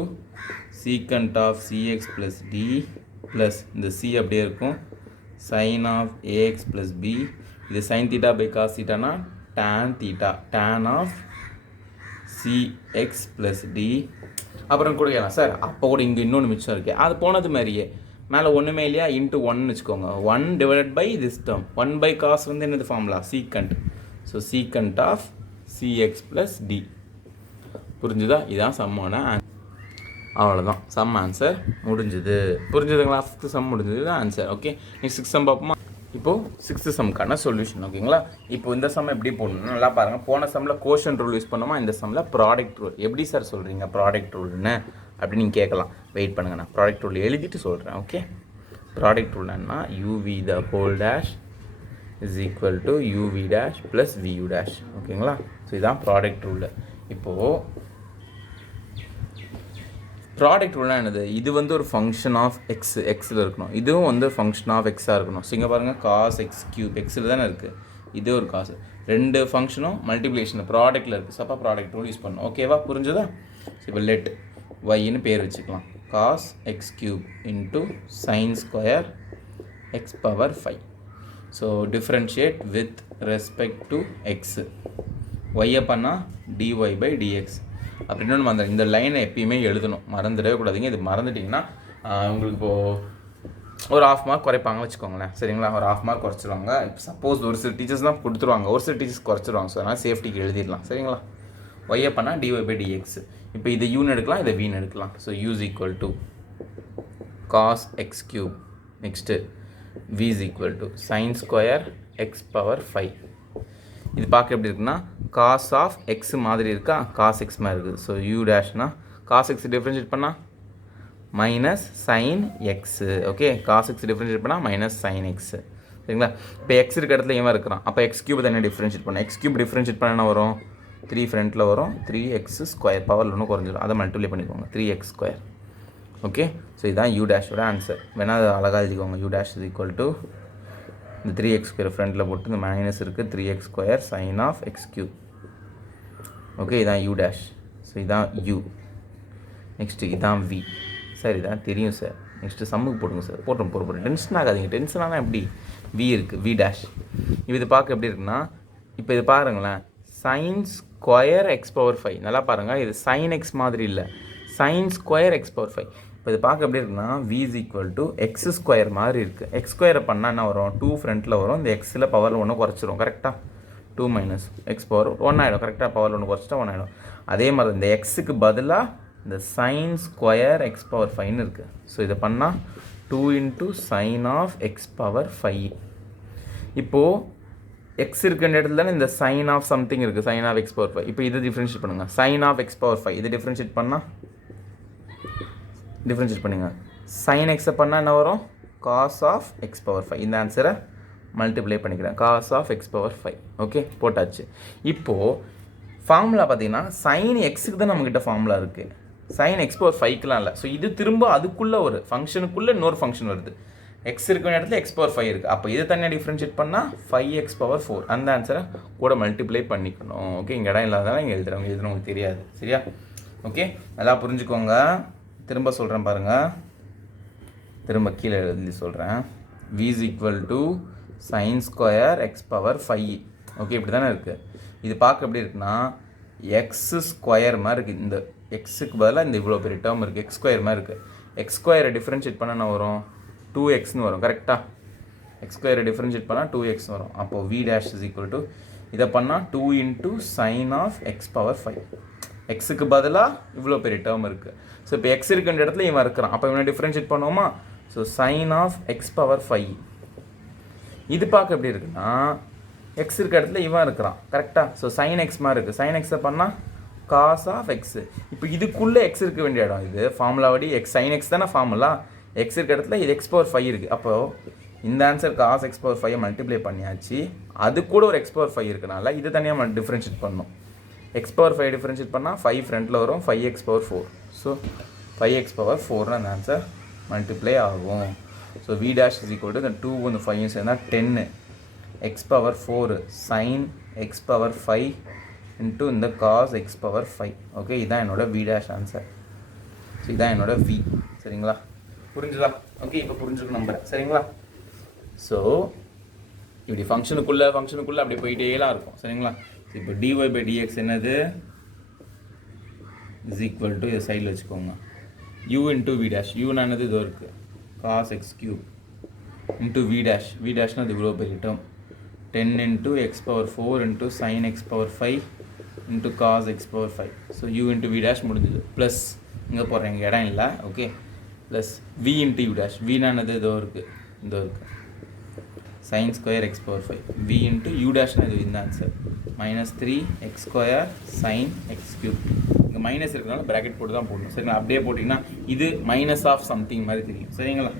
secant of c x plus d plus இந்த c அப்படியே இருக்கும் sine of a x plus b. இது sine theta by cos தீட்டானா tan theta, tan of c x plus d. அப்புறம் கொடுக்கலாம் sir, அப்போ கூட இங்கே இன்னொன்று மிச்சம் இருக்குது, அது போனது மாதிரியே மேலே ஒன்றுமே இல்லையா, இன்ட்டு 1 வச்சுக்கோங்க, 1 divided by this term. 1 by cos வந்து என்னது formula, secant. So secant of c x plus d. புரிஞ்சுதா? இதுதான் சம்மான அவ்வளோதான், சம் ஆன்சர் முடிஞ்சுது. புரிஞ்சுதுங்களா? 5th சம் முடிஞ்சது, இதுதான் answer. Okay, next 6th some பார்ப்போமா. இப்போது 6th சம்க்கான சொல்யூஷன். ஓகேங்களா, இப்போ இந்த சம் எப்படி போடணும் நல்லா பாருங்கள். போன சம்மில் கோஷன் ரூல் யூஸ் பண்ணோமா, இந்த சம்மில் ப்ராடக்ட் ரூல். எப்படி சார் சொல்கிறீங்க ப்ராடக்ட் ரூல்னு அப்படின்னு நீங்கள் கேட்கலாம். வெயிட் பண்ணுங்கள், நான் ப்ராடக்ட் ரூல் எழுதிட்டு சொல்கிறேன். ஓகே, ப்ராடக்ட் ரூல் என்ன, UV the whole dash is equal to UV dash plus view dash. ஓகேங்களா, ஸோ இதுதான் ப்ராடக்ட் ரூல். இப்போது ப்ராடக்ட் ரூல்னா என்னது, இது வந்து ஒரு ஃபங்க்ஷன் ஆஃப் எக்ஸ், எக்ஸில் இருக்கணும், இதுவும் வந்து ஃபங்க்ஷன் ஆஃப் எக்ஸாக இருக்கணும். ஸோ இங்கே பாருங்கள், காஸ் எக்ஸ் கியூப் எக்ஸில் தானே இருக்குது, இது ஒரு காசு, 2 ஃபங்க்ஷனும் மல்டிப்ளிகேஷன் ப்ராடக்ட்டில் இருக்குது. ஸோ அப்போ ப்ராடக்ட் ரூல் யூஸ் பண்ணணும். ஓகேவா, புரிஞ்சுதா? ஸோ இப்போ லெட் ஒய்ன்னு பேர் வச்சுக்கலாம், cos x cube into sine square x power 5. So differentiate with respect to x, ஒய்யை பண்ணால் டிஒய் பை டிஎக்ஸ். அப்படின்னு நம்ம அந்த இந்த லைனை எப்பயுமே எழுதணும், மறந்துடவே கூடாதுங்க. இது மறந்துட்டிங்கன்னா உங்களுக்கு இப்போது ஒரு 1/2 மார்க் குறைப்பாங்க வச்சுக்கோங்களேன். சரிங்களா, ஒரு 1/2 மார்க் குறைச்சிருவாங்க. இப்போ சப்போஸ் ஒரு சில டீச்சர்ஸ் தான் கொடுத்துருவாங்க, ஒரு சில டீச்சர்ஸ் குறைச்சிருவாங்க. ஸோ அதனால் சேஃப்டிக்கு எழுதிடலாம். சரிங்களா, ஒய்யை பண்ணால் டிஒய் பை டிஎக்ஸ். இப்போ இதை யூன்னு எடுக்கலாம், இதை வீன்னு எடுக்கலாம். So u's equal to cos x cube, next v is equal to sin square x power 5. இது பார்க்க எப்படி இருக்குன்னா, cos of x மாதிரி இருக்கா, cos x மாதிரி இருக்குது. ஸோ u டேஷ்னா cos x டிஃப்ரென்ஷியேட் பண்ணால் minus sin x. Okay, cos x differentiate பண்ணால் மைனஸ் sin x. சரிங்களா, இப்போ x இருக்க இடத்துல இவன் இருக்கிறான், அப்போ x கியூப் தானே டிஃப்ரென்ஷியேட் பண்ணால், x கியூப் டிஃப்ரென்ஷியேட் பண்ண என்ன வரும், 3 ஃப்ரண்ட்டில் வரும், 3x ஸ்கொயர், பவரில் ஒன்றும் குறைஞ்சிடும், அதை மல்டிப்ளை பண்ணிக்கோங்க, 3x ஸ்கொயர். ஓகே, ஸோ இதுதான் யூ டேஷோட ஆன்சர். வேணால் அழகாக எழுதிக்கோங்க, u dash is equal to இந்த 3x ஸ்கொயர் ஃப்ரண்ட்டில் போட்டு இந்த மைனஸ் இருக்குது, 3x square sine of x cube. Okay, இதான் யூ டேஷ். ஸோ இதான் u. நெக்ஸ்ட்டு இதான் v. சார் இதான் தெரியும் சார். நெக்ஸ்ட்டு சம்முக்கு போடுங்க சார். போடுறோம். டென்ஷன் ஆகாதீங்க. டென்ஷன் ஆனால் எப்படி v இருக்குது, v டேஷ். இப்போ இது பார்க்க எப்படி இருக்குன்னா, இப்போ இது பாருங்களேன், சைன் ஸ்கொயர் எக்ஸ் பவர் 5. நல்லா பாருங்கள், இது சைன் எக்ஸ் மாதிரி இல்லை, சைன் ஸ்கொயர் எக்ஸ் பவர் 5. இப்போ இது பார்க்க எப்படி இருக்குன்னா, v is equal to X square மாதிரி இருக்குது. எக்ஸ் ஸ்கொயரை பண்ணால் என்ன வரும், 2 ஃப்ரண்ட்டில் வரும். இந்த எக்ஸில் பவரில் 1 குறைச்சிரும். கரெக்டாக 2 மைனஸ் எக்ஸ் பவர் 1 ஆகிடும். கரெக்டாக பவரில் 1 குறைச்சிட்டா 1 ஆகிடும். அதே மாதிரி இந்த எக்ஸுக்கு பதிலாக இந்த சைன் ஸ்கொயர் எக்ஸ் பவர் 5ன்னு இருக்குது. ஸோ இதை பண்ணால் 2 into sine of x power 5. இப்போது எக்ஸ் இருக்கிற இடத்துல தானே இந்த சைன் ஆஃப் சம்திங் இருக்குது, சைன் ஆஃப் எக்ஸ் பவர் 5. இப்போ இதை டிஃப்ரென்ஷியேட் பண்ணுங்கள். சைன் ஆஃப் எக்ஸ் பவர் 5 இதை டிஃப்ரென்ஷியேட் பண்ணால், டிஃப்ரென்ஷியேட் பண்ணுங்கள். சைன் எக்ஸை பண்ணால் என்ன வரும், காஸ் ஆஃப் எக்ஸ் பவர் 5. இந்த ஆன்சரை மல்டிப்ளை பண்ணிக்கிறேன், cos of x power 5. Okay, போட்டாச்சு. இப்போது ஃபார்முலா பார்த்தீங்கன்னா சைன் எக்ஸுக்கு தான் நம்மக்கிட்ட ஃபார்முலா இருக்குது, சைன் எக்ஸ் பவர் 5க்குலாம் இல்லை. ஸோ இது திரும்ப அதுக்குள்ளே ஒரு ஃபங்க்ஷனுக்குள்ளே இன்னொரு ஃபங்க்ஷன் வருது. எக்ஸ் இருக்கிற இடத்துல எக்ஸ் பவர் 5 இருக்குது. அப்போ இதை தனியாக டிஃப்ரென்ஷியேட் பண்ணால் 5x பவர் 4. அந்த ஆன்சரை கூட மல்டிப்ளை பண்ணிக்கணும். ஓகே, இங்கே இடம் இல்லாதனால இங்கே எழுதுறவங்களுக்கு தெரியாது. சரியா? ஓகே, நல்லா புரிஞ்சுக்கோங்க. திரும்ப சொல்கிறேன் பாருங்கள், திரும்ப கீழே எழுதி சொல்கிறேன். v is equal to sign square x power 5. Okay, இப்படி தானே இருக்குது. இது பார்க்க எப்படி இருக்குன்னா, எக்ஸ் ஸ்கொயர் மாதிரி இருக்குது. இந்த எக்ஸுக்கு பதிலாக இந்த இவ்வளோ பெரிய டேர்ம் இருக்குது, எக்ஸ் ஸ்கொயர் மாதிரி இருக்குது. எக்ஸ் ஸ்கொயரை டிஃப்ரென்ஷியேட் பண்ண என்ன வரும், 2xன்னு வரும். கரெக்டாக எக்ஸ் ஸ்கொயரை டிஃப்ரென்ஷியேட் பண்ணால் 2x வரும். அப்போது v dash is equal to இதை பண்ணால் 2 into sine of x power 5. எக்ஸுக்கு பதிலாக இவ்வளோ பெரிய டேர்ம் இருக்குது. ஸோ இப்போ எக்ஸ் இருக்கிற இடத்துல இவன் இருக்கிறான். அப்போ இவனை டிஃப்ரென்ஷியேட் பண்ணுவோமா? So sine of x power 5. இது பார்க்க எப்படி இருக்குன்னா, எக்ஸ் இருக்க இடத்துல இவன் இருக்கிறான். கரெக்டாக? ஸோ சைன் எக்ஸ் மாதிரி இருக்குது. சைன் எக்ஸை பண்ணால் காஸ் ஆஃப் எக்ஸு. இப்போ இதுக்குள்ளே எக்ஸ் இருக்க வேண்டிய இடம் இது. ஃபார்முலா படி எக்ஸ் சைன் எக்ஸ் தானே ஃபார்முலா. எக்ஸ் இருக்க இடத்துல இது எக்ஸ் பவர் 5 இருக்குது. அப்போது இந்த answer cos x power 5 multiply பண்ணியாச்சு. அது கூட ஒரு எக்ஸ் பவர் 5 இருக்கனால இது தனியாக டிஃப்ரென்ஷியேட் பண்ணணும். எக்ஸ் பவர் 5 டிஃப்ரென்ஷியேட் பண்ணால் 5 ஃப்ரண்ட்டில் வரும், 5x power 4. So 5x power 4னு அந்த ஆன்சர் மல்டிப்ளை ஆகும். So v dash is equal to இந்த 2 இந்த 5 சேர்ந்தால் 10 x power 4 sine x power 5 into இந்த காஸ் எக்ஸ் பவர் 5. ஓகே, இதான் என்னோட v டேஷ் ஆன்சர். ஸோ இதான் என்னோட v. சரிங்களா? புரிஞ்சுதா? ஓகே, இப்போ புரிஞ்சுக்க நம்புறேன். சரிங்களா? ஸோ இப்படி ஃபங்க்ஷனுக்குள்ளே அப்படி போயிட்டேலாம் இருக்கும். சரிங்களா? ஸோ இப்போ dy பை dx என்னது இஸ் ஈக்குவல் டு இதை சைடில் வச்சுக்கோங்க, u இன்ட்டு v டேஷ். யூனா என்னது இதோ இருக்குது, cos x cube into v dash. v டேஷ்னா அது இவ்வளோ பெரிய term, 10 into x power 4 into sine x power 5 into cos x power 5. So u into v dash முடிஞ்சது. ப்ளஸ் இங்கே போடுறேன், இங்கே இடம் இல்லை. Okay, plus v into u dash. vனா என்னது இதோ இருக்குது, sign square x power 5. v into u டேஷ்னா இது இந்த answer, minus 3x square sign x cube. இங்கே மைனஸ் இருக்கிறனால ப்ராக்கெட் போட்டு தான் போடணும். சரிங்களா? அப்படியே போட்டிங்கன்னா இது மைனஸ் ஆஃப் சம்திங் மாதிரி தெரியும். சரிங்களா?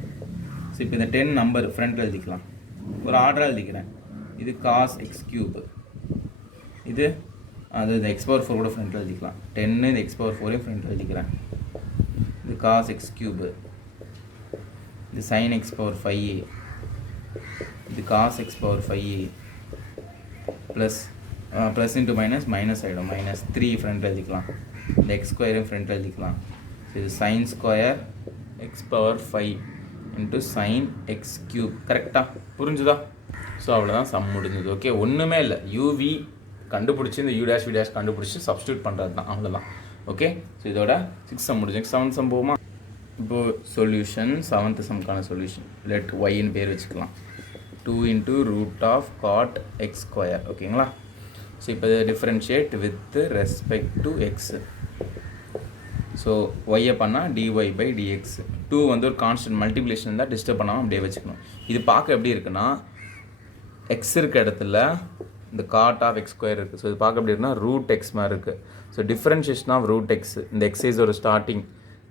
ஸோ இப்போ இந்த 10 நம்பர் ஃப்ரண்ட்டில் எழுதிக்கலாம், ஒரு ஆர்டராக எழுதிக்கிறேன். இது காஸ் எக்ஸ் கியூப், இது அது இந்த எக்ஸ் பவர் 4 கூட ஃப்ரண்ட்டில் எழுதிக்கலாம். 10 இந்த எக்ஸ் பவர் 4 ஃப்ரண்ட்டில் எழுதிக்கிறேன். இது காஸ் எக்ஸ் கியூப், இது சைன் எக்ஸ் பவர் 5, இது cos x power 5 plus into minus ஆகிடும், மைனஸ் 3 ஃப்ரண்ட் எழுதிக்கலாம். இந்த எக்ஸ் ஸ்கொயரும் ஃப்ரண்ட் எழுதிக்கலாம். இது sine square x power 5 into sine x cube. கரெக்டாக புரிஞ்சுதா? ஸோ அவ்வளோதான், சம் முடிஞ்சது. ஓகே, ஒன்றுமே இல்லை, uv கண்டுபிடிச்சி இந்த u டேஷ் v டேஷ் கண்டுபிடிச்சி சப்ஸ்டியூட் பண்ணுறது தான், அவ்வளோதான். ஓகே, ஸோ இதோட 6 சம் முடிஞ்சு. 7th சம் போகுமா? இப்போது சொல்யூஷன் 7th சம்க்கான சொல்யூஷன் லெட் yன்னு பேர் வச்சுக்கலாம். 2 into root of cot x square. ஓகேங்களா? ஸோ இப்போ differentiate with respect to x. So ஒய்யை பண்ணால் dy பை dx. 2 வந்து ஒரு கான்ஸ்டன்ட் மல்டிப்ளிகேஷன் தான், டிஸ்டர்ப் பண்ணாமல் அப்படியே வச்சுக்கணும். இது பார்க்க எப்படி இருக்குன்னா, எக்ஸ் இருக்க இடத்துல இந்த காட் ஆஃப் எக்ஸ் ஸ்கொயர் இருக்குது. ஸோ இது பார்க்க எப்படி இருக்குன்னா ரூட் எக்ஸ் மாதிரி இருக்குது. So differentiation of root x, இந்த எக்ஸைஸ் ஒரு ஸ்டார்டிங்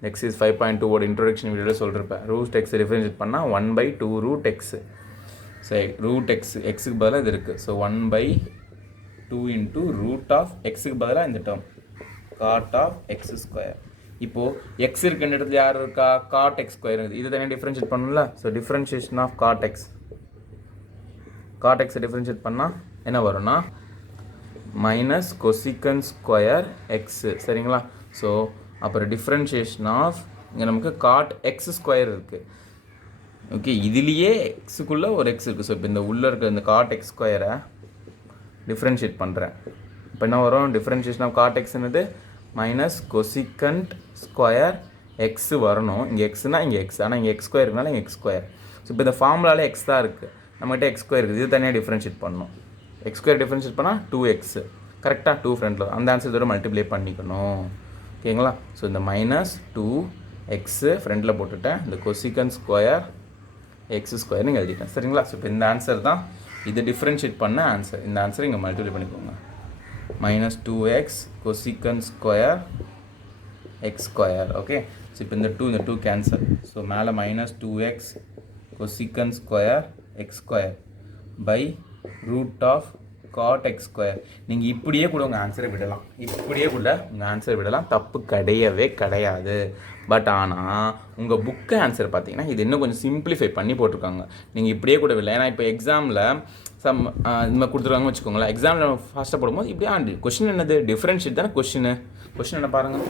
எக்ஸைஸ் 5.2 ஓட இன்ட்ரோடக்ஷன் வீடியோவில் சொல்லிருப்பேன். ரூட் எக்ஸ் டிஃப்ரென்ஷியேட் பண்ணால் 1/2 ரூட் எக்ஸ். ஸோ ரூட் எக்ஸுக்கு பதிலாக இது இருக்குது. ஸோ 1/2 இன்ட்டு ரூட் ஆஃப் எக்ஸுக்கு பதிலாக இந்த term cot of x square. இப்போது எக்ஸ் இருக்க இடத்துல யார் இருக்கா, காட் எக்ஸ் ஸ்கொயர் இருக்குது. இது தனியாக டிஃப்ரென்ஷியேட் பண்ணணும்ல. ஸோ டிஃப்ரென்ஷியேஷன் ஆஃப் காட் எக்ஸை டிஃப்ரென்ஷியேட் பண்ணால் என்ன வரும்னா மைனஸ் கொசிகன் ஸ்கொயர் எக்ஸ் சரிங்களா. ஸோ அப்புறம் டிஃப்ரென்ஷியேஷன் ஆஃப் இங்கே நமக்கு காட் எக்ஸ் ஸ்கொயர் இருக்குது. ஓகே, இதுலேயே எக்ஸுக்குள்ளே ஒரு எக்ஸ் இருக்குது. ஸோ இப்போ இந்த உள்ளே இருக்க இந்த காட் எக்ஸ் ஸ்கொயரை டிஃப்ரென்ஷியேட் பண்ணுறேன். இப்போ என்ன வரும், டிஃப்ரென்ஷியேஷன் ஆஃப் காட் எக்ஸ்னுது மைனஸ் கொசிகண்ட் ஸ்கொயர் எக்ஸ் வரணும். இங்கே எக்ஸ்னால் இங்கே எக்ஸ், ஆனால் இங்கே எக்ஸ் ஸ்கொயர் இருக்கனால இங்கே எக்ஸ் ஸ்கொயர். ஸோ இப்போ இந்த ஃபார்முலாவில் எக்ஸ் தான் இருக்குது, நம்மகிட்ட எக்ஸ் ஸ்கொயர் இருக்குது. இது தனியாக டிஃப்ரென்ஷியேட் பண்ணணும். எக்ஸ் ஸ்கொயர் டிஃப்ரென்ஷியேட் பண்ணால் 2x கரெக்டாக 2 ஃப்ரண்ட்டில் அந்த ஆன்சர் இதோட மல்டிப்ளை பண்ணிக்கணும். ஓகேங்களா. ஸோ இந்த மைனஸ் 2x ஃப்ரண்ட்டில் போட்டுட்டேன், இந்த கொசிகன் ஸ்கொயர் எக்ஸ் ஸ்கொயர் நீங்கள் எழுதிட்டேன் சரிங்களா. ஸோ இப்போ இந்த ஆன்சர் தான் இது டிஃப்ரென்ஷியேட் பண்ண ஆன்சர். இந்த ஆன்சர் இங்கே மல்டிப்ளை பண்ணிக்கோங்க. Minus 2x cosec square x square. Okay, so இப்போ இந்த 2 கேன்சல். ஸோ மேலே minus 2x cosec square x square by root of cot x square. நீங்கள் இப்படியே கூட உங்கள் ஆன்சரை விடலாம், இப்படியே கூட உங்கள் ஆன்சரை விடலாம், தப்பு கிடையவே கிடையாது. பட் ஆனால் உங்கள் புக்கு ஆன்சர் பார்த்தீங்கன்னா இது இன்னும் கொஞ்சம் சிம்பிளிஃபை பண்ணி போட்டிருக்காங்க. நீங்கள் இப்படியே கூட விடல. ஏன்னா இப்போ எக்ஸாமில் இந்த மாதிரி கொடுத்துருவாங்கன்னு வச்சுக்கோங்களேன். எக்ஸாமில் நம்ம ஃபாஸ்ட்டாக போடும்போது இப்படியே கொஷின் என்னது, டிஃப்ரென்ஷியேட் தானே கொஷின் என்ன பாருங்கள்,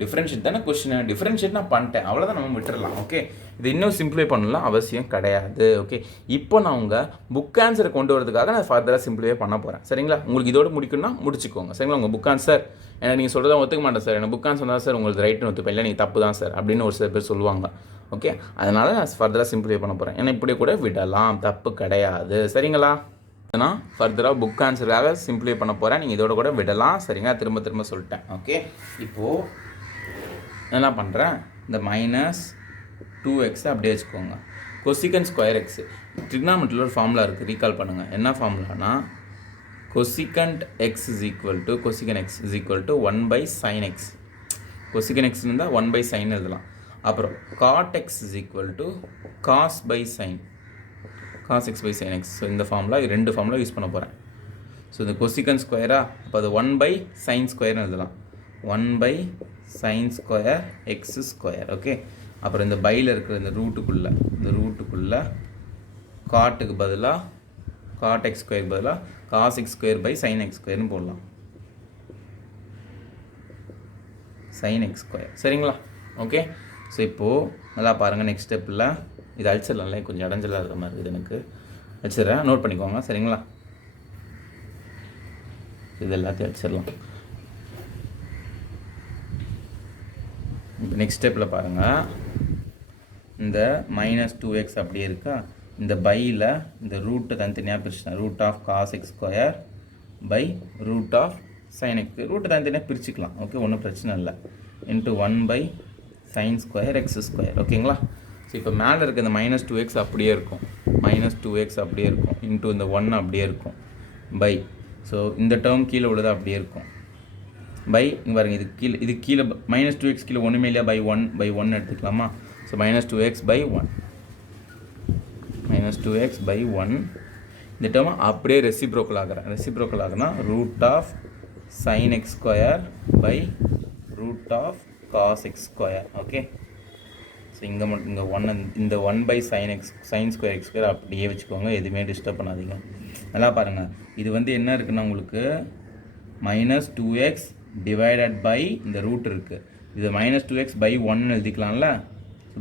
டிஃப்ரென்ஷியேட் தானே கொஷின், டிஃப்ரென்ஷியேட் நான் பண்ணிட்டேன் அவ்வளோதான், நம்ம விட்டுடலாம். ஓகே, இது இன்னும் சிம்பிளிஃபை பண்ணலாம் அவசியம் கிடையாது. ஓகே, இப்போ நான் உங்கள் புக் ஆன்சரை கொண்டு வரதுக்காக நான் ஃபர்தராக சிம்பிளிஃபை பண்ண போகிறேன் சரிங்களா. உங்களுக்கு இதோடு முடிக்கணும்னா முடிச்சுக்கோங்க சரிங்களா. உங்கள் புக் ஆன்சர் ஏன்னா நீங்கள் சொல்கிறத ஒத்துக்க மாட்டேன் சார், எனக்கு புக் ஆன்சர் தான் சார் உங்களுக்கு ரைட்டுன்னு ஒத்துப்பேன், இல்லை நீங்கள் தப்பு தான் சார் அப்படின்னு ஒரு சில பேர் சொல்லுவாங்க. ஓகே, அதனால் நான் ஃபர்தராக சிம்பிளிஃபை பண்ண போகிறேன். ஏன்னா இப்படி கூட விடலாம், தப்பு கிடையாது சரிங்களா. நான் ஃபர்தராக புக் ஆன்சருக்காக சிம்பிளிஃபை பண்ண போகிறேன், நீங்கள் இதோட கூட விடலாம் சரிங்களா. திரும்ப சொல்லிட்டேன். ஓகே, இப்போது என்ன பண்ணுறேன், இந்த மைனஸ் 2x அப்படியே வச்சுக்கோங்க. கொசிகன் ஸ்கொயர் எக்ஸ் ட்ரிக்னாமெட்ரியில் ஒரு ஃபார்முலா இருக்குது, ரீகால் பண்ணுங்கள். என்ன ஃபார்முலானா cosecant x is equal to cosec x is equal to 1/sin x. Cosec x இருந்தால் 1/sin எழுதலாம். அப்புறம் cot x is equal to cos/sin, cos x/sin x. So இந்த ஃபார்முலா ரெண்டு ஃபார்முலா யூஸ் பண்ண போகிறேன். ஸோ இந்த கொசிகன் ஸ்கொயராக அப்போ அது 1/sin ஸ்கொயர்னு எழுதலாம், 1/sin square x square. Okay, அப்புறம் இந்த பையில் இருக்கிற இந்த ரூட்டுக்குள்ளே காட்டுக்கு பதிலாக காட் எக்ஸ் ஸ்கொயருக்கு பதிலாக cos x square by sine x ஸ்கொயர்னு போடலாம், சைன் எக்ஸ் ஸ்கொயர் சரிங்களா. ஓகே, ஸோ இப்போது நல்லா பாருங்கள். நெக்ஸ்ட் ஸ்டெப்பில் இது அழிச்சிடலாம்ல, கொஞ்சம் இடைஞ்சலாக இருக்கிற மாதிரி இருக்குது எனக்கு, அழிச்சிடுறேன், நோட் பண்ணிக்கோங்க சரிங்களா. இது எல்லாத்தையும் அழிச்சிடலாம். இப்போ நெக்ஸ்ட் ஸ்டெப்பில் பாருங்கள், இந்த மைனஸ் 2x அப்படியே இருக்கா, இந்த பையில் இந்த ரூட்டை தனித்தனியாக பிரிச்சுட்டேன், root of cos x square by root of sine x, ரூட்டை தனித்தனியாக பிரிச்சுக்கலாம். ஓகே, ஒன்றும் பிரச்சனை இல்லை. Into 1/sin square x square. ஓகேங்களா. ஸோ இப்போ மேலே இருக்க இந்த மைனஸ் 2x அப்படியே இருக்கும், இன்ட்டு இந்த 1 அப்படியே இருக்கும் பை, ஸோ இந்த டேர்ம் கீழே உள்ளது அப்படியே இருக்கும் பை, இங்கே பாருங்கள் இது கீழே மைனஸ் 2x கீழே ஒன்றுமே இல்லையா, பை 1 எடுத்துக்கலாமா. ஸோ மைனஸ் 2x பை 1, இந்த டேர்மை அப்படியே ரெசிப்ரோக்கல் ஆகுனா root of sine x square by root of cos x square. Okay, so இங்கே மட்டும் இந்த 1/sin ஸ்கொயர் எக்ஸ் ஸ்கொயர் அப்படியே வச்சுக்கோங்க, எதுவுமே டிஸ்டர்ப் பண்ணாதீங்க. நல்லா பாருங்கள், இது என்ன இருக்குன்னா உங்களுக்கு மைனஸ் 2x டிவைடட் பை இந்த ரூட் இருக்குது, இது மைனஸ் 2x பை 1 எழுதிக்கலாம்ல.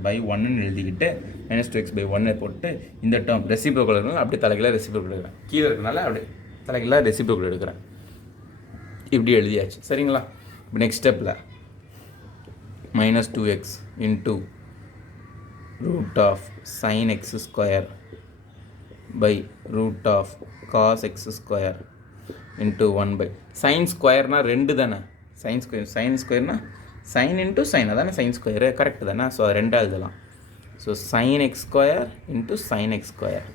பை 1 எழுதிக்கிட்டு மைனஸ் 2x பை 1 போட்டு இந்த டேர்ம் ரெசிப்ரோக்கல் இருக்கனால அப்படியே தலைகளாக ரெசிப்ரோக்கல் எடுக்கிறேன், கீழே இருக்கனால அப்படியே தலைகளாக ரெசிப்ரோக்கல் எடுக்கிறேன், இப்படி எழுதியாச்சு சரிங்களா. இப்போ நெக்ஸ்ட் ஸ்டெப்பில் minus 2x into root of sine x square by root of cos x square into 1 sine ஸ்கொயர்னால் 2 தானே, சைன் ஸ்கொயர்னா சைன் இன்ட்டு சைன் அதானே சைன் ஸ்கொயரு, கரெக்டு தானே. ஸோ அது 2 எழுதலாம். So sine x square into sine x square.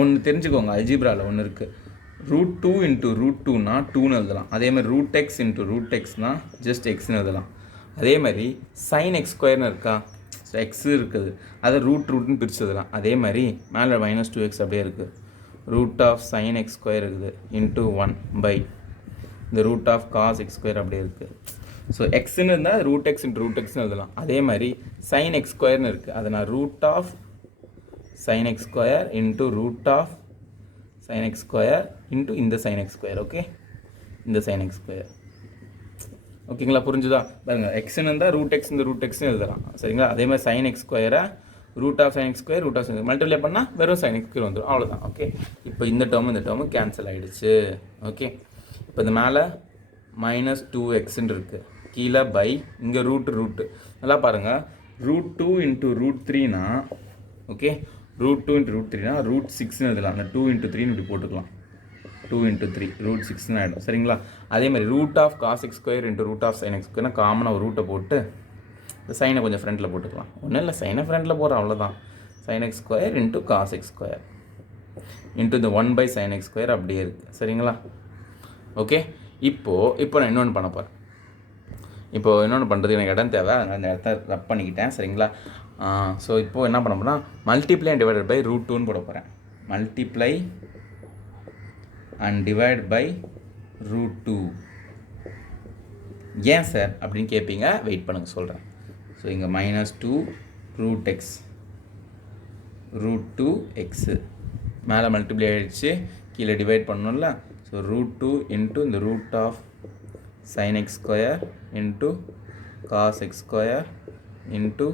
ஒன்று தெரிஞ்சுக்கோங்க, அல்ஜிப்ராவில் ஒன்று இருக்குது, ரூட் 2 இன்ட்டு ரூட் 2னா 2ன்னு எழுதலாம். அதேமாதிரி ரூட் எக்ஸ் இன்ட்டு ரூட் எக்ஸ்னால் ஜஸ்ட் எக்ஸ்னு எழுதலாம். அதே மாதிரி சைன் எக்ஸ் ஸ்கொயர்னு இருக்கா, ஸோ எக்ஸு இருக்குது, அதை ரூட்னு பிரித்து எழுதலாம். அதே மாதிரி மேலே மைனஸ் 2x அப்படியே இருக்குது, root of sine x square இருக்குது இன்ட்டு 1 பை இந்த root of cos x square அப்படியே இருக்குது. ஸோ எக்ஸ்ன்னு இருந்தால் ரூட் எக்ஸ் இன்ட்டு ரூட் எக்ஸ்னு எழுதலாம். அதே மாதிரி சைன் எக்ஸ் ஸ்கொயர்னு இருக்குது, அதை நான் root of sine x square into root of sin x square into இந்த sin x square. ஓகே, இந்த sin x square. ஓகேங்களா, புரிஞ்சுதா? பாருங்க, எக்ஸ்ன்னு இருந்தால் ரூட் எக்ஸ் இந்த ரூட் எக்ஸ்னு எழுதலாம். சரிங்களா, அதே மாதிரி sin x ஸ்கொயரை root of sin x square root of sin multiply பண்ணால் வெறும் sin x ஸ்கொயர் வந்துடும். அவ்வளோதான். ஓகே, இப்போ இந்த டேர்மு கேன்சல் ஆகிடுச்சு. ஓகே, இப்போ இந்த மேலே -2xன்னு இருக்குது, கீழே பை இங்கே ரூட்டு நல்லா பாருங்கள். √2 × √3னா ஓகே, √2 × √3னா √6ன்னு எழுதலாம். அந்த 2 × 3ன்னு இப்படி போட்டுக்கலாம். 2 × 3 √6ன்னு ஆகிடும். சரிங்களா, அதே மாதிரி root of cos x square into root of sine x ஸ்கொயர்னா காமனாக ஒரு ரூட்டை போட்டு இந்த சைனை கொஞ்சம் ஃப்ரண்ட்டில் போட்டுக்கலாம். ஒன்றும் இல்லை, சைனை ஃப்ரண்ட்டில் போடுறோம், அவ்வளோதான். sin x square into cos x square into இந்த 1/sin x ஸ்கொயர் அப்படியே இருக்குது. சரிங்களா, ஓகே. இப்போ நான் இன்னொன்று பண்ண போகிறேன். இப்போது இன்னொன்று பண்ணுறது எனக்கு இடம் தேவை, அதனால் அந்த இடத்த ரப் பண்ணிக்கிட்டேன். சரிங்களா, ஸோ இப்போது என்ன பண்ண போனால் மல்டிப்ளை அண்ட் டிவைடட் பை √2ன்னு போட போகிறேன். Multiply and divide by √2. ஏன் சார் அப்படின்னு கேட்பீங்க, வெயிட் பண்ணுங்க சொல்கிறேன். ஸோ இங்கே -2 √x √2x மேலே மல்டிப்ளை ஆகிடுச்சு, கீழே டிவைட் பண்ணணும்ல. ஸோ √2 இன்ட்டு இந்த root of sin x square into cos x square into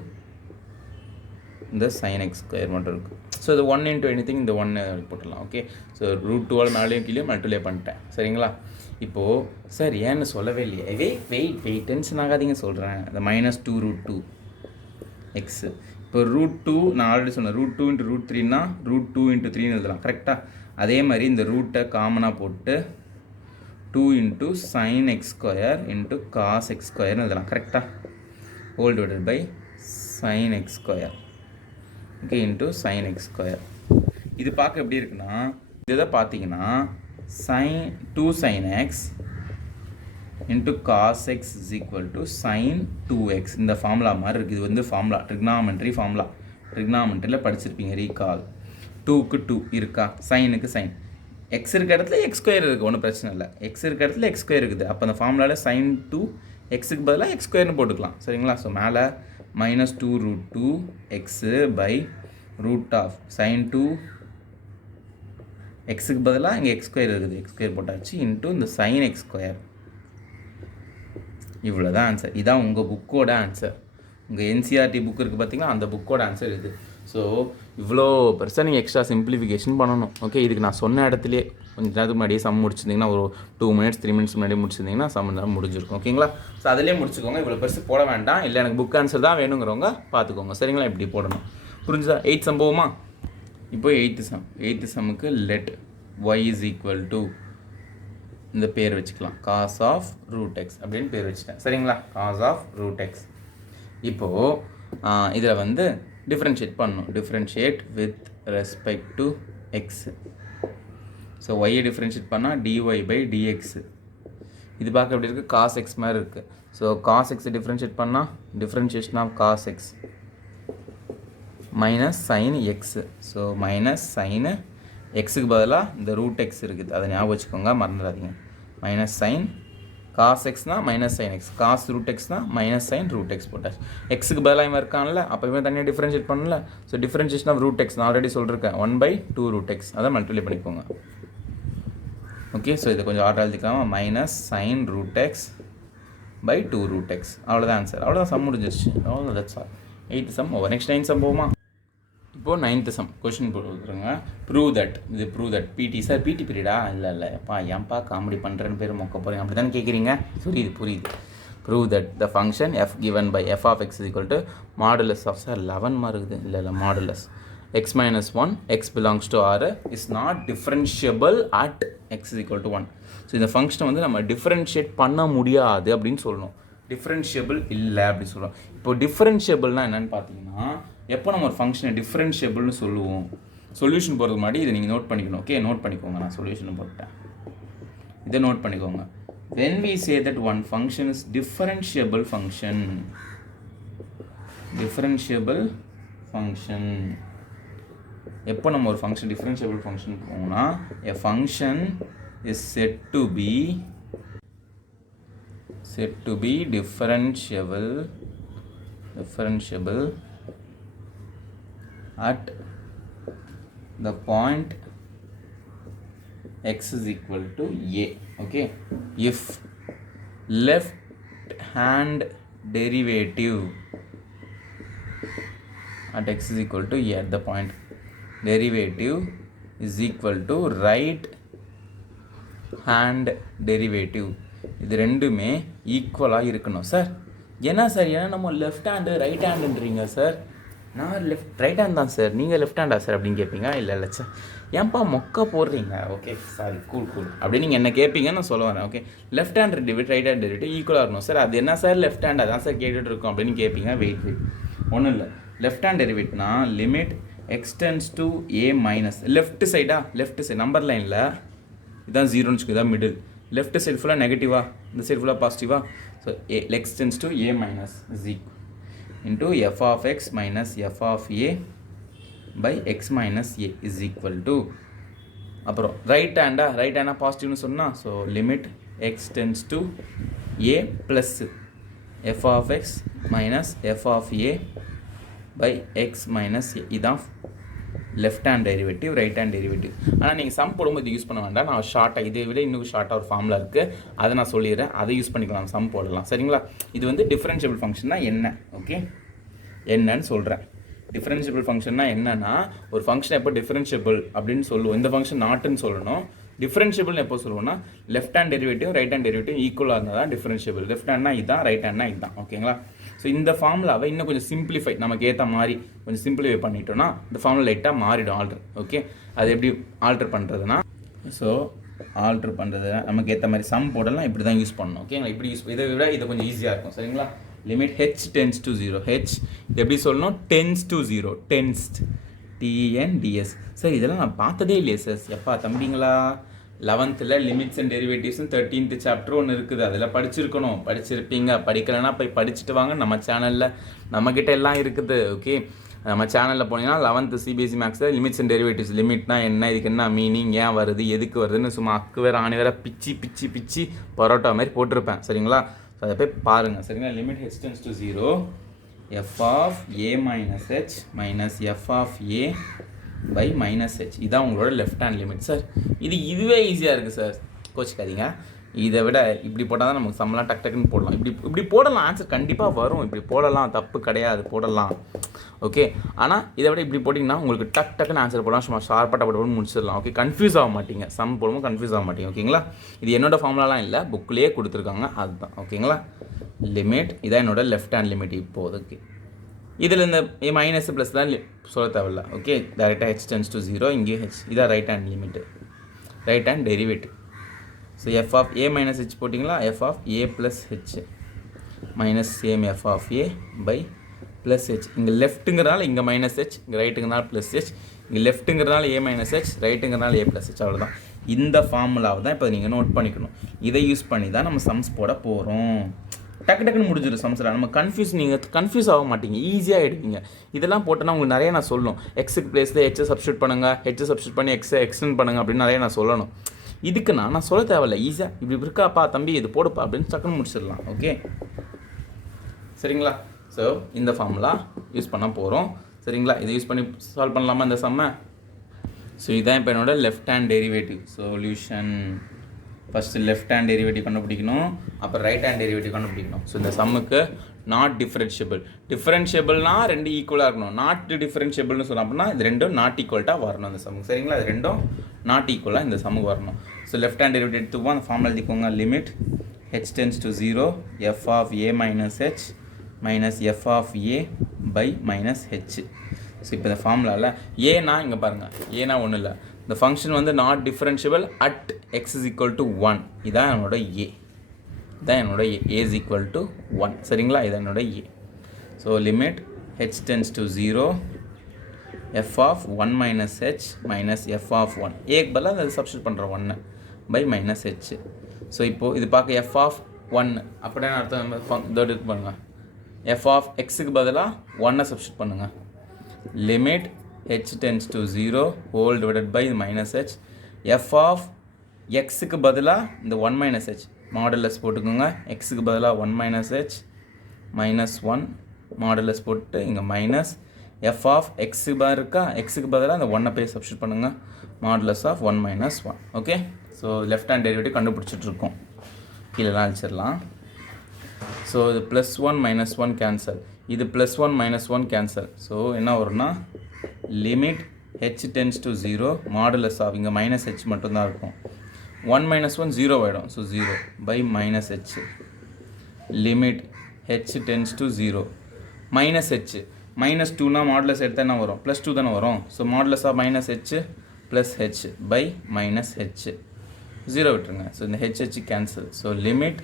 இந்த sin x ஸ்கொயர் மட்டும் இருக்குது. ஸோ இது 1 × anything இந்த 1 போட்டுடலாம். ஓகே, ஸோ √2 மேலேயும் கீழே மல்டிப்ளை பண்ணிட்டேன். சரிங்களா, இப்போது சார் ஏன்னு சொல்லவே இல்லையே, வெயிட் டென்ஷன் ஆகாதீங்க சொல்கிறேன். இந்த -2 √2x இப்போ √2 நான் ஆல்ரெடி சொன்னேன், √2 × √3னா √2 × 3ன்னு எழுதலாம். கரெக்டாக அதே மாதிரி இந்த ரூட்டை காமனாக போட்டு 2 × sin x square into cos x ஸ்கொயர்னு எழுதலாம். கரெக்டாக whole divided by sin x square okay into sin x square. இது பார்க்க எப்படி இருக்குன்னா, இதை பார்த்தீங்கன்னா2 sin x into cos x is equal to sin 2x இந்த ஃபார்முலா மாதிரி இருக்குது. இது வந்து ஃபார்முலா ட்ரிக்னாமெண்ட்ரி ஃபார்முலா, ட்ரிக்னாமெண்ட்ரியில் படிச்சிருப்பீங்க. ரீகால் 2க்கு 2 இருக்கா, சைனுக்கு சைன், எக்ஸ் இருக்க இடத்துல எக்ஸ் ஸ்கொயர் இருக்குது, ஒன்றும் பிரச்சனை இல்லை. எக்ஸ் இருக்க இடத்துல எக்ஸ் ஸ்கொயர் இருக்குது, அப்போ அந்த ஃபார்முலாவில் sin 2 எக்ஸுக்கு பதிலாக எக்ஸ் ஸ்கொயர்னு போட்டுக்கலாம். சரிங்களா, ஸோ மேலே -2 √2x by root of sin 2 எக்ஸுக்கு பதிலாக இங்கே எக்ஸ் ஸ்கொயர் இருக்குது, எக்ஸ் ஸ்கொயர் போட்டாச்சு இன்ட்டு இந்த sin x ஸ்கொயர். இவ்வளோ தான் ஆன்சர். இதான் உங்கள் புக்கோட ஆன்சர். உங்கள் என்சிஆர்டி புக் இருக்குது பார்த்தீங்களா, அந்த புக்கோட ஆன்சர் இது. ஸோ இவ்வளோ பெருசாக நீங்கள் எக்ஸ்ட்ரா சிம்பிளிஃபிகேஷன் பண்ணணும். ஓகே, இதுக்கு நான் சொன்ன இடத்துலேயே கொஞ்சம் நேரத்துக்கு முன்னாடியே சம் முடிச்சிருந்தீங்கன்னா, ஒரு 2 மினிட்ஸ் 3 மினிட்ஸ் முன்னாடி முடிச்சிருந்தீங்கன்னா சம் தான் முடிஞ்சிருக்கும். ஓகேங்களா, ஸோ அதிலே முடிச்சுக்கோங்க. இவ்வளோ பெருசு போட வேண்டாம். இல்லை எனக்கு புக் ஆன்சர் தான் வேணுங்கிறவங்க பார்த்துக்கோங்க. சரிங்களா, இப்படி போடணும். புரிஞ்சுதா? 8 சம் போகுமா? இப்போ 8th சம்முக்கு let y is equal to இந்த பேர் வச்சுக்கலாம், cos ஆஃப் √x அப்படின்னு பேர் வச்சுட்டேன். சரிங்களா, cos ஆஃப் √x. இப்போது இதில் வந்து டிஃப்ரென்ஷியேட் பண்ணணும். Differentiate with respect to x. So ஒய்யை டிஃப்ரென்ஷியேட் பண்ணால் dy/dx. இது பார்க்க எப்படி இருக்குது, cos x மாதிரி இருக்குது. ஸோ cos x டிஃப்ரென்ஷியேட் பண்ணால் differentiation of cos x minus sin x. So minus sin எக்ஸுக்கு பதிலாக இந்த √x இருக்குது, அதை ஞாபகம் வச்சுக்கோங்க, மறந்துடாதீங்க. மைனஸ் sin cos xனா மைனஸ் sin x, cos √xனா மைனஸ் sin √x போட்டாச்சு. எக்ஸுக்கு பதிலாக இவன் இருக்கான்ல, அப்போ இவன் தனியாக டிஃப்ரென்ஷியேட் பண்ணல. ஸோ டிஃப்ரென்ஷியேஷன் ஆஃப் √x நான் ஆல்ரெடி சொல்லியிருக்கேன், 1/2 √x, அதை மல்டிப்ளை பண்ணிக்கோங்க. ஓகே, ஸோ இதை கொஞ்சம் ஆர்டர் எழுதிக்கலாமா, minus sin √x by 2 √x. அவ்வளோதான் ஆன்சர். அவ்வளோதான், சம் முடிஞ்சிருச்சு. அவ்வளோ, that's all. 8th sum over. Next 9th sum போகுமா? இப்போது 9th சம் கொஷின் போட்டுருங்க. Prove that. இது ப்ரூவ் தட் பிடி சார், பிடி பீரியடா? இல்லை எப்பா, ஏன்ப்பா காமெடி பண்ணுறேன்னு பேர் மொக்க போகிறீங்க, அப்படி தானே கேட்குறீங்க? புரியுது. Prove that the function f given by f of x is equal to modulus of sir 11 மாதிரி இருக்குது. இல்லை modulus x minus 1 x belongs to R is not differentiable at x is equal to 1. So இந்த ஃபங்க்ஷனை வந்து நம்ம differentiate பண்ண முடியாது அப்படின்னு சொல்லணும். டிஃப்ரென்ஷியபிள் இல்லை அப்படின்னு சொல்லுவோம். இப்போ டிஃப்ரென்ஷியபிள்னா என்னென்னு பார்த்தீங்கன்னா, எப்போ நம்ம ஒரு ஃபங்க்ஷனை டிஃப்ரென்ஷியபிள்னு சொல்லுவோம், சொல்யூஷன் போகிறதுக்கு முன்னாடி இதை நீங்கள் நோட் பண்ணிக்கணும். ஓகே, நோட் பண்ணிக்கோங்க. நான் சொல்யூஷன் போட்டேன், இதை நோட் பண்ணிக்கோங்க. when we say that one function is differentiable function, எப்போ நம்ம ஒரு ஃபங்க்ஷன் டிஃப்ரென்ஷியபிள் ஃபங்க்ஷன் போகணும்னா, a function is said to be differentiable at the point x is equal to a. Okay, if left hand derivative at x is equal to a at the point, derivative is equal to right hand derivative, இது ரெண்டுமே ஈக்குவலாக இருக்கணும் sir. என்ன sir, ஏன்னா நம்ம left hand right ஹேண்டுன்றீங்க sir. நான் right hand தான் sir, நீங்கள் லெஃப்ட் ஹேண்டா சார் அப்படின்னு கேட்பீங்க. இல்லை சார், ஏன்ப்பா மொக்க போடுறீங்க. ஓகே சாரி, கூல் அப்படின்னு நீங்கள் என்ன கேட்பீங்கன்னு நான் சொல்ல வரேன். Okay, left hand derivative right hand derivative ஈக்குவலாக இருக்கணும் சார். அது என்ன சார் லெஃப்ட் ஹேண்டாக தான் சார் கேட்டுட்டு இருக்கோம் அப்படின்னு கேட்பீங்க. வெயிட் ஒன்றும் இல்லை, லெஃப்ட் ஹேண்ட் டெரிவேட்னா limit x tends to a minus left சைடா, லெஃப்ட் சைடு நம்பர் லைனில் இதான் ஜீரோன்னு வச்சுக்கோ, இதான் மிடில். லெஃப்ட் சைடு ஃபுல்லாக நெகட்டிவா, இந்த சைடு ஃபுல்லாக பாசிட்டிவா. So extends to a minus is equal into f of x minus f of a by x minus a is equal to, அப்புறம் ரைட் ஹேண்டா பாசிட்டிவ்னு சொன்னால், so limit x tends to a plus f of x minus f of a by x minus a. இதான் left hand derivative, right hand derivative. ஆனால் நீங்கள் some போடும்போது use பண்ண வேண்டாம். நான் ஷார்ட்டாக இதை விட இன்னும் ஷார்ட்டாக ஒரு ஃபார்முலா இருக்குது, அதை நான் சொல்லிடுறேன். அதை யூஸ் பண்ணிக்கலாம், சம் போடலாம். சரிங்களா? இது வந்து டிஃபரன்ஷியபிள் ஃபங்க்ஷன்னா என்ன, ஓகே என்னன்னு சொல்கிறேன். டிஃபரன்ஷியபிள் ஃபங்க்ஷன்னா என்னன்னா, ஒரு ஃபங்க்ஷன் எப்போ டிஃபரன்ஷியபிள் அப்படின்னு சொல்லுவோம், இந்த ஃபங்க்ஷன் நாட்டுன்னு சொல்லணும். டிஃபரன்ஷியபிள்னு எப்போ சொல்லுவோம்னா, left hand derivative right hand derivative ஈக்குவலாக இருந்தால் தான் டிஃபரன்ஷியபிள். லெஃப்ட் ஹேண்ட்னா இதுதான், ரைட் ஹேண்ட்னா இதுதான். ஓகேங்களா? ஸோ இந்த ஃபார்முலாவை இன்னும் கொஞ்சம் சிம்பிளிஃபை, நமக்கு ஏற்ற மாதிரி கொஞ்சம் சிம்பிளிஃபை பண்ணிட்டோம்னா இந்த ஃபார்முலா லைட்டாக மாறிடும், ஆல்ட்ரு. ஓகே, அது எப்படி ஆல்ட்ரு பண்ணுறதுனா, ஸோ ஆல்ட்ரு பண்ணுறது நமக்கு ஏற்ற மாதிரி சம் போடலாம். இப்படி தான் யூஸ் பண்ணணும். ஓகேங்களா? இப்படி யூஸ், இதை விட இது கொஞ்சம் ஈஸியாக இருக்கும். சரிங்களா? Limit h tends to 0, h இது எப்படி சொல்லணும், tends to 0, tends TNDS. Sir இதெல்லாம் நான் பார்த்ததே இல்லையே சார். எப்பா தம்பிங்களா, 11th limits and derivatives 13th chapter ஒன்று இருக்குது, அதில் படிச்சிருப்பீங்க. படிக்கலைன்னா போய் படிச்சுட்டு வாங்க. நம்ம சேனலில் நம்மக்கிட்ட எல்லாம் இருக்குது. ஓகே, நம்ம சேனலில் போனீங்கன்னா 11th சிபிஎஸ்சி மேக்ஸில் லிமிட்ஸ் அண்ட் டெரிவேட்டிவ்ஸ், லிமிட்னா என்ன, இதுக்கு என்ன மீனிங், ஏன் வருது, எதுக்கு வருதுன்னு சும்மா அக்கு வேறு ஆணி வேறு பிச்சு பரோட்டா மாதிரி போட்டிருப்பேன். சரிங்களா? ஸோ அதை போய் பாருங்கள். சரிங்களா? Limit h tends to 0 f of a minus h minus f of a by minus h. இதான் உங்களோட லெஃப்ட் ஹேண்ட் லிமிட் சார். இதுவே ஈஸியாக இருக்குது சார், கோச்சிக்காதீங்க. இதை விட இப்படி போட்டால் தான் நமக்கு சம்லாம் டக்குன்னு போடலாம். இப்படி போடலாம், ஆன்சர் கண்டிப்பாக வரும். இப்படி போடலாம், தப்பு கிடையாது, போடலாம். ஓகே, ஆனால் இதை விட இப்படி போட்டிங்கன்னா உங்களுக்கு டக்குன்னு ஆன்சர் போடலாம். சும்மா ஷார்ப்பாக போட்டு முடிச்சிடலாம். ஓகே, கன்ஃபியூஸ் ஆக மாட்டீங்க, சம் போடும்போது கன்ஃபியூஸ் ஆக மாட்டீங்க. ஓகேங்களா? இது என்னோடய ஃபார்முலாலாம் இல்லை, புக்லேயே கொடுத்துருக்காங்க, அதுதான். ஓகேங்களா? லிமிட் இதான் என்னோட லெஃப்ட் ஹேண்ட் லிமிட் இப்போதைக்கு. இதில் இந்த மைனஸ் ப்ளஸ் தான் சொல்ல தேவையில்ல. ஓகே, டேரெக்டாக h tends to 0, இங்கேயும் h. இதான் right hand limit, right hand derivative. So f of a minus h போட்டிங்களா, f of a plus h minus same f of a by plus h. இங்கே லெஃப்ட்டுங்கிறனால இங்கே minus h, இங்கே ரைட்டுங்கிறனால plus h, இங்கே லெஃப்ட்டுங்கிறனால a minus h, ரைட்டுங்கிறனால a plus h. அவ்வளோதான். இந்த ஃபார்முலாவை தான் இப்போ நீங்கள் நோட் பண்ணிக்கணும். இதை யூஸ் பண்ணி தான் நம்ம சம்ஸ் போட போகிறோம். டக்குன்னு முடிஞ்சிடும் சம்ஸில். நம்ம நீங்கள் கன்ஃபியூஸ் ஆக மாட்டீங்க, ஈஸியாக எடுப்பீங்க. இதெல்லாம் போட்டோன்னா உங்களுக்கு நிறைய நான் சொல்லணும். எக்ஸுக்கு பிளேஸில் ஹெச்சை சப்ஸ்டியூட் பண்ணுங்கள், ஹெச்சை சப்ஸ்டியூட் பண்ணி எக்ஸை எக்ஸ்டெண்ட் பண்ணுங்கள் அப்படின்னு நிறைய நான் சொல்லணும். இதுக்கு நான் சொல்ல தேவையில்ல, ஈஸியாக இப்படி இருக்காப்பா தம்பி இது போடுப்பா அப்படின்னு டக்குன்னு முடிச்சிடலாம். ஓகே, சரிங்களா? ஸோ இந்த ஃபார்முலா யூஸ் பண்ண போகிறோம். சரிங்களா? இதை யூஸ் பண்ணி சால்வ் பண்ணலாமா இந்த சம்மை? ஸோ இதுதான் இப்போ என்னோட left hand derivative solution. First left hand derivative கண்டுபிடிக்கணும், அப்புறம் ரைட் ஹேண்ட் டெரிவேட்டிவ் கண்டுபிடிக்கணும். ஸோ இந்த சம்முக்கு நாட் டிஃபரன்ஷியபிள்னா ரெண்டு ஈக்குவலாக இருக்கணும். நாட் டிஃபரன்ஷியபிள்னு சொன்னோம் அப்படின்னா இது ரெண்டும் நாட் ஈக்குவல்ட்டாக வரணும் இந்த சம்முக்கு. சரிங்களா? இது ரெண்டும் நாட் ஈக்குவலாக இந்த சம்முக்கு வரணும். ஸோ லெஃப்ட் ஹேண்ட் டெரிவேட்டிவ் எடுத்துப்போம். அந்த ஃபார்முலா எழுதிக்கோங்க. Limit h tends to 0 f of a minus h minus f of a by minus h. So இப்போ இந்த ஃபார்முலாவில் ஏனா இங்கே பாருங்கள், ஏனா ஒன்றும் இல்லை, இந்த ஃபங்க்ஷன் வந்து not differentiable at x is equal to 1. இதான் என்னோட ஏ, இதான் என்னோட ஏ இஸ் ஈக்குவல் டு 1. சரிங்களா? இதான் என்னோட a. So limit h tends to 0 f of 1 minus h minus f of 1. ஏக்கு பதிலாக அதை சப்ஸ்டியூட் பண்ணுறோம் 1 by minus h. ஸோ இப்போது இது பார்க்க f of 1 அப்படியே அர்த்தம் இதோடு இருக்கு பாருங்கள். f of xக்கு பதிலாக 1 சப்ஸ்டியூட் பண்ணுங்கள். Limit h tends to 0 whole divided by minus h. f of xக்கு பதிலாக இந்த 1 minus h மாடுலஸ் போட்டுக்கோங்க. xக்கு பதிலாக 1 minus h minus 1 மாடுலஸ் போட்டு இங்கே minus f of x bar இருக்கா, xக்கு பதிலாக அந்த 1 போய் சப்ஸ்டியூட் பண்ணுங்க, modulus of 1 minus 1. Okay, so left hand derivative கண்டுபிடிச்சிட்ருக்கோம், கீழெல்லாம் அழிச்சிடலாம். ஸோ இது ப்ளஸ் 1 மைனஸ் 1 கேன்சல், இது ப்ளஸ் 1 மைனஸ் 1 கேன்சல். ஸோ என்ன வரும்னா limit h tends to 0 modulus of இங்கே மைனஸ் h மட்டும்தான் இருக்கும், 1 மைனஸ் 1 0 ஆகிடும். So 0 by minus h limit h tends to 0 minus h minus 2னா மாடுலஸ் எடுத்தால் என்ன வரும், ப்ளஸ் 2 தானே வரும். So modulus of minus h plus h by minus h 0 விட்டுருங்க. ஸோ இந்த h cancel. So limit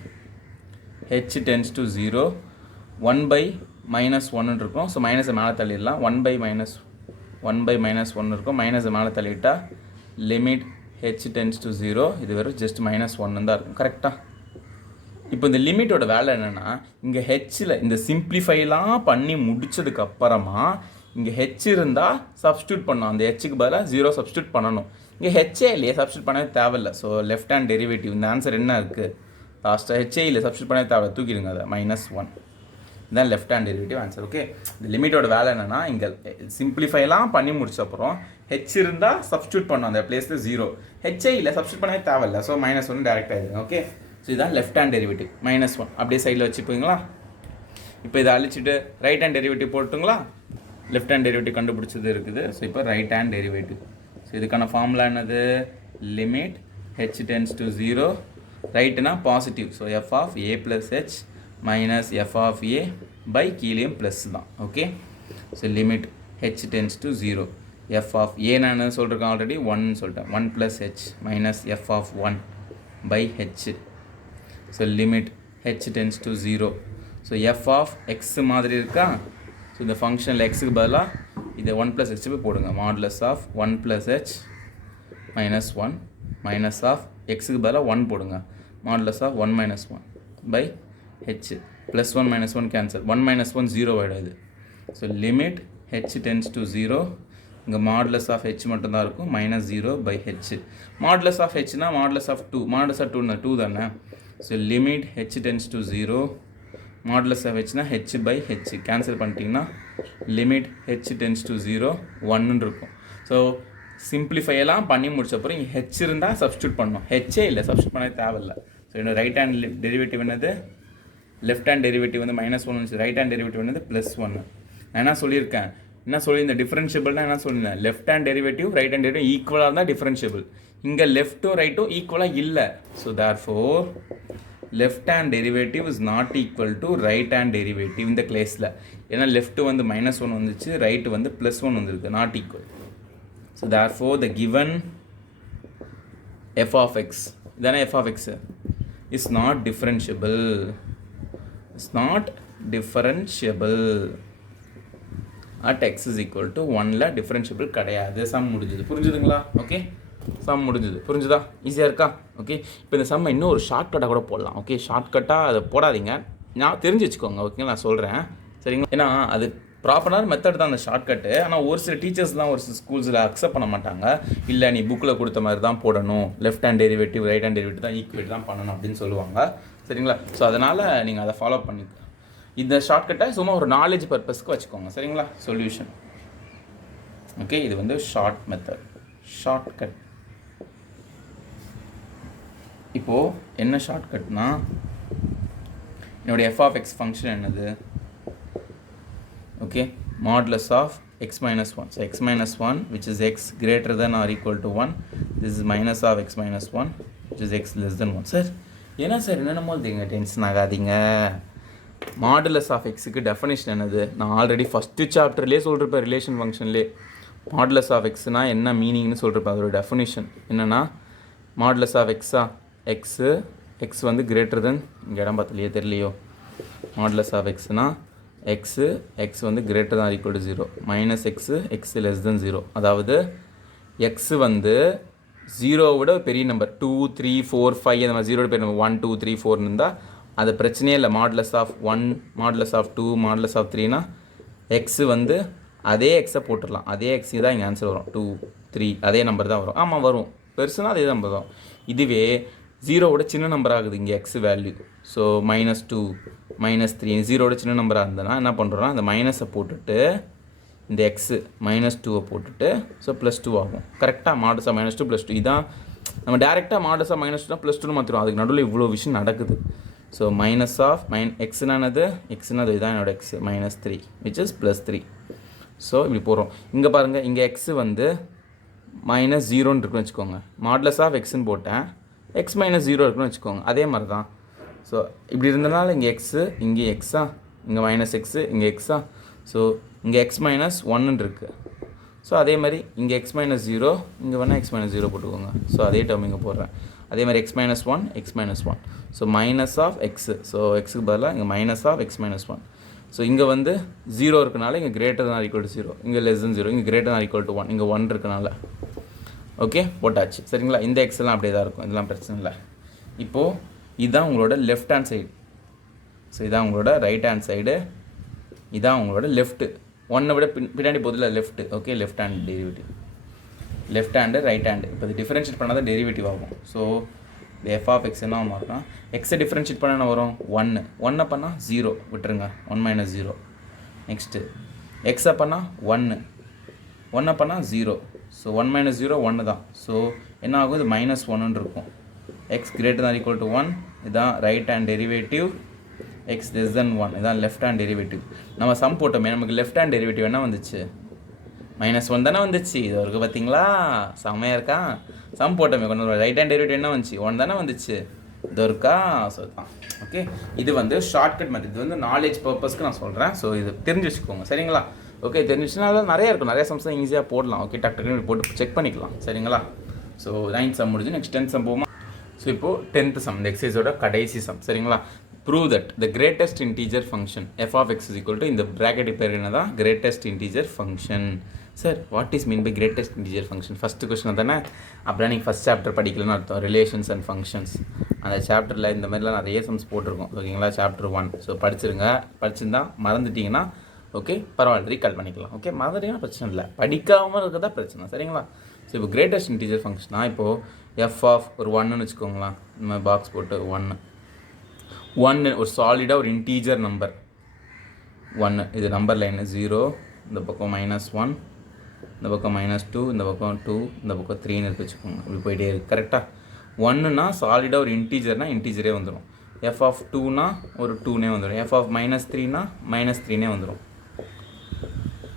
h tends to 0 1 by minus 1 இருக்கும். So மைனஸை மேலே தள்ளிடலாம், 1 பை மைனஸ் 1 இருக்கும், மைனஸை மேலே தள்ளிவிட்டால் லிமிட் h டென்ஸ் டு 0, இது வெறும் ஜஸ்ட் மைனஸ் 1 தான் இருக்கும். கரெக்டாக? இப்போ இந்த லிமிட்டோட வேலை என்னென்னா, இங்கே ஹெச்சில் இந்த சிம்பிளிஃபைலாம் பண்ணி முடித்ததுக்கப்புறமா இங்கே ஹெச் இருந்தால் சப்ஸ்டியூட் பண்ணணும், அந்த ஹெச்சுக்கு பதிலாக 0 சப்ஸ்டியூட் பண்ணணும். இங்கே ஹெச்சே இல்லையே, சப்ஸ்டியூட் பண்ணவே தேவையில்லை. ஸோ லெஃப்ட் ஹேண்ட் டெரிவேட்டிவ் இந்த ஆன்சர் என்ன இருக்குது, லாஸ்ட்டாக ஹெச்சே இல்லை, சப்ஸ்டியூட் பண்ணவே தேவை, தூக்கிடுங்க அதை, மைனஸ் 1. இதுதான் left hand derivative answer. Okay, இந்த லிமிட்டோட வேலை என்னென்னா, இங்கே சிம்பிளிஃபைலாம் பண்ணி முடிச்சப்பறம் ஹெச் இருந்தால் சப்ஸ்டியூட் பண்ணணும், அந்த பிளேஸில் 0, ஹெச்சே இல்லை, சப்ஸ்டியூட் பண்ணவே தேவையில்லை. ஸோ மைனஸ் 1 டேரெக்டாக ஆகிடுங்க. ஓகே, ஸோ இதுதான் லெஃப்ட் ஹேண்ட் டெரிவேட்டிவ், மைனஸ் 1 அப்படியே சைடில் வச்சுப்பீங்களா. இப்போ இதை அழிச்சிட்டு ரைட் ஹேண்ட் டெரிவேட்டிவ் போட்டுங்களா. லெஃப்ட் ஹேண்ட் டெரிவேட்டிவ் கண்டுபிடிச்சது இருக்குது. ஸோ இப்போ ரைட் ஹேண்ட் டெரிவேட்டிவ். ஸோ இதுக்கான ஃபார்முலா என்னது, லிமிட் h டென்ஸ் டு 0, ரைட்டுனா positive, so f of a plus h minus f of a by கீழேயும் ப்ளஸ் தான். Okay, so limit h tends to 0, f of a நான் என்ன சொல்லியிருக்கேன் already 1 சொல்லிட்டேன், 1 plus h minus f of 1 by h. So limit h tends to 0. So f of x மாதிரி இருக்கா. So இந்த ஃபங்க்ஷனில் எக்ஸுக்கு பதிலாக இதை 1 ப்ளஸ் h போடுங்க, modulus of 1 plus h minus 1 minus of எக்ஸுக்கு பதிலாக 1 போடுங்க, modulus of 1 minus 1 by h. Plus 1 minus 1 cancel, 1 minus 1 0 ஆகிடுது. So limit h tends to 0, இங்கே மாடுலஸ் ஆஃப் h மட்டும்தான் இருக்கும், minus 0 by h. Modulus of hனா modulus of 2, modulus of 2 தானே. So limit h tends to 0, modulus of hனா h by h cancel பண்ணிட்டீங்கன்னா limit h tends to 0 1 இருக்கும். So சிம்பிளிஃபையெல்லாம் பண்ணி முடிச்சப்பறம் இங்கே h இருந்தால் சப்ஸ்டியூட் பண்ணணும், ஹெச்சே இல்லை, சப்ஸ்டியூட் பண்ண தேவையில்லை. ஸோ என்னோட ரைட் ஹேண்ட் டெரிவேட்டிவ் என்னது, லெஃப்ட் ஹேண்ட் டெரிவேட்டிவ் வந்து மைனஸ் 1 இருந்துச்சு, ரைட் ஹேண்ட் டெரிவேட்டிவ் வந்து ப்ளஸ் 1. நான் என்ன சொல்லியிருக்கேன், என்ன சொல்லியிருந்தேன், டிஃபரன்ஷியபிள்னா என்ன சொல்லியிருந்தேன், left hand derivative right hand derivative ஈக்குவலாக இருந்தால் டிஃபரன்ஷியபிள், இங்கே லெஃப்ட்டும் ரைட்டும் ஈக்குவலாக இல்லை. So therefore left hand derivative is not equal to right hand derivative இந்த கேஸில். ஏன்னா லெஃப்ட்டு வந்து மைனஸ் 1 வந்துச்சு, ரைட்டு வந்து ப்ளஸ் 1 வந்துருக்கு, not equal. So therefore the given f of x, இதானே f of x is not differentiable, is not differentiable at x is equal to 1ல differentiable கிடையாது. Some முடிஞ்சது, புரிஞ்சுதுங்களா? ஓகே, சம் முடிஞ்சது, புரிஞ்சுதா? ஈஸியாக இருக்கா? ஓகே, இப்போ இந்த சம்மை இன்னும் ஒரு ஷார்ட்கட்டாக கூட போடலாம். ஓகே, ஷார்ட்கட்டாக அதை போடாதீங்க, நான் தெரிஞ்சு வச்சுக்கோங்க. ஓகே, நான் சொல்கிறேன் சரிங்களா. ஏன்னா அது ப்ராப்பரான மெத்தட் தான் அந்த ஷார்ட்கட்டு. ஆனால் ஒரு சில டீச்சர்ஸ்லாம் ஒரு சில ஸ்கூல்ஸில் அக்செப்ட் பண்ண மாட்டாங்க. இல்லை நீ புக்கில் கொடுத்த மாதிரி தான் போடணும், left hand derivative right hand derivative தான் ஈக்குவேட் தான் பண்ணணும் அப்படின்னு சொல்லுவாங்க சரிங்களா. ஸோ அதனால் நீங்கள் அதை ஃபாலோ பண்ணிக்க. இந்த ஷார்ட்கட்டை சும்மா ஒரு நாலேஜ் பர்பஸ்க்கு வச்சுக்கோங்க சரிங்களா. சொல்யூஷன் ஓகே, இது வந்து ஷார்ட் மெத்தட், ஷார்ட்கட். இப்போது என்ன ஷார்ட்கட்னா, என்னுடைய f of x ஃபங்க்ஷன் என்னது, okay, modulus of x minus 1. So x minus 1 which is x greater than or equal to 1. This is minus of x minus 1 which is x less than 1. Sir என்ன sir என்னென்னமோ தெரியுங்க, tension ஆகாதீங்க. Modulus of எக்ஸுக்கு definition என்னது, நான் already first சாப்டர்லேயே சொல்லிருப்பேன், relation ஃபங்க்ஷன்லேயே. மாடுலஸ் ஆஃப் எக்ஸ்னால் என்ன மீனிங்னு சொல்லிருப்பேன். அதோட டெஃபனிஷன் என்னென்னா, மாடுலஸ் ஆஃப் எக்ஸா, எக்ஸ் வந்து கிரேட்டர் தென், இங்கே இடம் பார்த்துலையே தெரியலையோ, மாடுலஸ் ஆஃப் எக்ஸ்னால் எக்ஸ் வந்து கிரேட்டர் தான் equal to 0, minus x less than 0. அதாவது எக்ஸ் வந்து 0 விட பெரிய நம்பர், 2 3 4 5 அந்த மாதிரி 0 பெரிய நம்பர் 1 2 3 4 இருந்தால் அது பிரச்சனையே இல்லை. Modulus of 1 modulus of 2 modulus of 3னா எக்ஸ் வந்து அதே எக்ஸை போட்டுடலாம், அதே எக்ஸ் தான் இங்கே ஆன்சர் வரும். 2 3 அதே நம்பர் தான் வரும். ஆமாம் வரும், பெருசுனா அதே நம்பர் தான். இதுவே 0வோட சின்ன நம்பர் ஆகுது இங்கே எக்ஸ் வேல்யூ. ஸோ -2 -3 0வோட சின்ன நம்பராக இருந்ததுன்னா என்ன பண்ணுறோன்னா, அந்த மைனஸை போட்டுட்டு இந்த எக்ஸு -2 போட்டுட்டு ஸோ +2 ஆகும் கரெக்டாக. மாடஸ் ஆஃப் -2 +2 இதான் நம்ம டேரெக்டாக மாடஸ் ஆஃப் -2 +2 மாற்றிடும். அதுக்கு நடுவில் இவ்வளோ விஷயம் நடக்குது. ஸோ மைனஸ் ஆஃப் எக்ஸ்னானது இதான் என்னோட எக்ஸ் -3 விச் இஸ் +3. ஸோ இப்படி போகிறோம். இங்கே பாருங்கள், இங்கே எக்ஸு வந்து -0 இருக்குன்னு வச்சுக்கோங்க. மாடலஸ் ஆஃப் எக்ஸ்ன்னு போட்டேன், எக்ஸ் -0 இருக்குன்னு வச்சுக்கோங்க. அதே மாதிரி தான். ஸோ இப்படி இருந்தனால இங்கே எக்ஸு, இங்கே எக்ஸா, இங்கே -x, இங்கே எக்ஸா. ஸோ இங்கே x -1 இருக்குது. ஸோ அதே மாதிரி இங்கே x -0, இங்கே வேணால் x -0 போட்டுக்கோங்க. ஸோ அதே டேர்ம் இங்கே போடுறேன். அதே மாதிரி x -1, x -1. So minus of x. So எக்ஸுக்கு பதிலாக இங்கே மைனஸ் ஆஃப் x -1. ஸோ இங்கே வந்து 0 இருக்கனால இங்கே greater than or equal to 0, இங்கே less than 0, இங்கே greater than or equal to 1, இங்கே 1 இருக்கனால. ஓகே, போட்டாச்சு. சரிங்களா? இந்த எக்ஸ்லாம் அப்படியே தான் இருக்கும், இதெல்லாம் பிரச்சனை இல்லை. இப்போது இதுதான் உங்களோட லெஃப்ட் ஹேண்ட் சைடு. ஸோ இதான் உங்களோட ரைட் ஹேண்ட் சைடு, இதான் உங்களோட லெஃப்ட்டு. ஒன்றை விட பின்னாடி போதில் left. Okay, left hand derivative, left hand right hand. இப்போ இது டிஃபரன்ஷியேட் பண்ணால் தான் டெரிவேட்டிவ் ஆகும். ஸோ எஃப் ஆஃப் எக்ஸ் என்ன மாறுனா, எக்ஸை டிஃபரன்ஷியேட் பண்ண என்ன வரும், 1 பண்ணால் 0 விட்டுருங்க, 1 - 0. நெக்ஸ்ட்டு எக்ஸை பண்ணால் 1 பண்ணால் 0. ஸோ 1 - 0 1 தான். ஸோ என்ன ஆகும், இது -1 இருக்கும். X greater than or equal to 1, இதுதான் right hand derivative. X less than 1, இதான் லெஃப்ட் ஹேண்ட் டெரிவேட்டிவ். நம்ம சம் போட்டோமே, நமக்கு லெஃப்ட் ஹேண்ட் டெரிவேட்டிவ் என்ன வந்துச்சு, -1 தானே வந்துச்சு. இது வரைக்கும் பார்த்தீங்களா, செம்மையாக இருக்கா. சம் போட்டோமே, கொஞ்சம் ரைட் ஹேண்ட் டெரிவேட்டிவ் என்ன வந்துச்சு, 1 தானே வந்துச்சு. இது இருக்கா. ஸோ தான். ஓகே, இது வந்து ஷார்ட்கட் மெத்தட். இது வந்து நாலேஜ் பர்பஸ்க்கு நான் சொல்கிறேன். ஸோ இது தெரிஞ்சு வச்சுக்கோங்க. சரிங்களா? ஓகே, தெரிஞ்சிச்சுன்னா நிறையா இருக்கும், நிறைய சம்ஸ் தான் ஈஸியாக போடலாம். ஓகே, டக்கு போட்டு செக் பண்ணிக்கலாம். சரிங்களா? ஸோ 9th சம் முடிஞ்சு நெக்ஸ்ட் 10th சம் போமா. ஸோ இப்போது 10th சம், இந்த எக்ஸசைஸோட கடைசி சம். சரிங்களா? prove that the greatest integer function f of x is equal to, இந்த bracket பேர் என்னதா, greatest integer function. Sir, what is mean by greatest integer function? First question தானே. அப்படின்னா நீங்கள் ஃபஸ்ட் சாப்டர் படிக்கலன்னு அர்த்தம், ரிலேஷன்ஸ் அண்ட் ஃபங்க்ஷன்ஸ். அந்த சாப்டரில் இந்த மாதிரிலாம் நிறைய சம்ஸ் போட்டிருக்கோம். ஓகேங்களா? சாப்டர் 1. ஸோ படிச்சிருங்க. படிச்சிருந்தா மறந்துட்டிங்கன்னா ஓகே பரவாயில்ல, ரீகால் பண்ணிக்கலாம். ஓகே, மறந்துட்டிங்கன்னா பிரச்சனை இல்லை, படிக்காமல் இருக்கிறதா பிரச்சனை. சரிங்களா? ஸோ இப்போ கிரேட்டஸ்ட் இன்டீஜர் ஃபங்க்ஷனா, இப்போது எஃப் ஆஃப் ஒரு 1ன்னு வச்சுக்கோங்களேன். இந்த பாக்ஸ் போட்டு 1 ஒரு சாலிடாக ஒரு இன்டீஜர் நம்பர் 1. இது நம்பர் லைன் 0, இந்த பக்கம் -1, இந்த பக்கம் -2, இந்த பக்கம் 2, இந்த பக்கம் 3ன்னு எடுத்து வச்சுக்கோங்க. இப்படி போயிட்டே இருக்குது. கரெக்டாக 1னா சாலிடாக ஒரு இன்டீஜர்னால் இன்டீஜரே வந்துடும். எஃப் ஆஃப் 2னா ஒரு 2னே வந்துடும். எஃப் ஆஃப் -3னா -3னே வந்துடும்.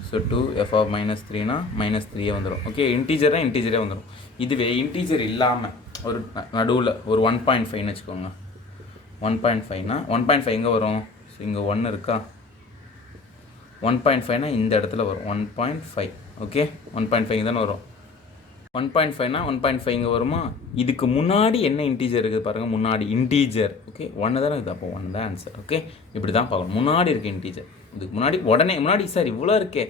ஸோ 2 எஃப் ஆஃப் -3னா -3 வந்துடும். ஓகே, இன்டீஜர்னால் இன்டீஜரே வந்துடும். இதுவே இன்டீஜர் இல்லாமல் ஒரு நடுவில் ஒரு 1.5ன்னு வச்சுக்கோங்க. 1.5னா 1.5 எங்கே வரும், ஸோ இங்கே 1 இருக்கா. 1.5னா இந்த இடத்துல வரும் 1.5. ஓகே, 1.5 தானே வரும். 1.5னா 1.5 இங்கே வருமா. இதுக்கு முன்னாடி என்ன இன்டீஜர் இருக்குது பாருங்கள், முன்னாடி இன்டீஜர். ஓகே, 1 தானே இருக்குது, அப்போ 1 தான் ஆன்சர். ஓகே, இப்படி தான் பார்க்கணும். முன்னாடி இருக்க இன்டீஜர், இதுக்கு முன்னாடி சார் இவ்வளோ இருக்கே,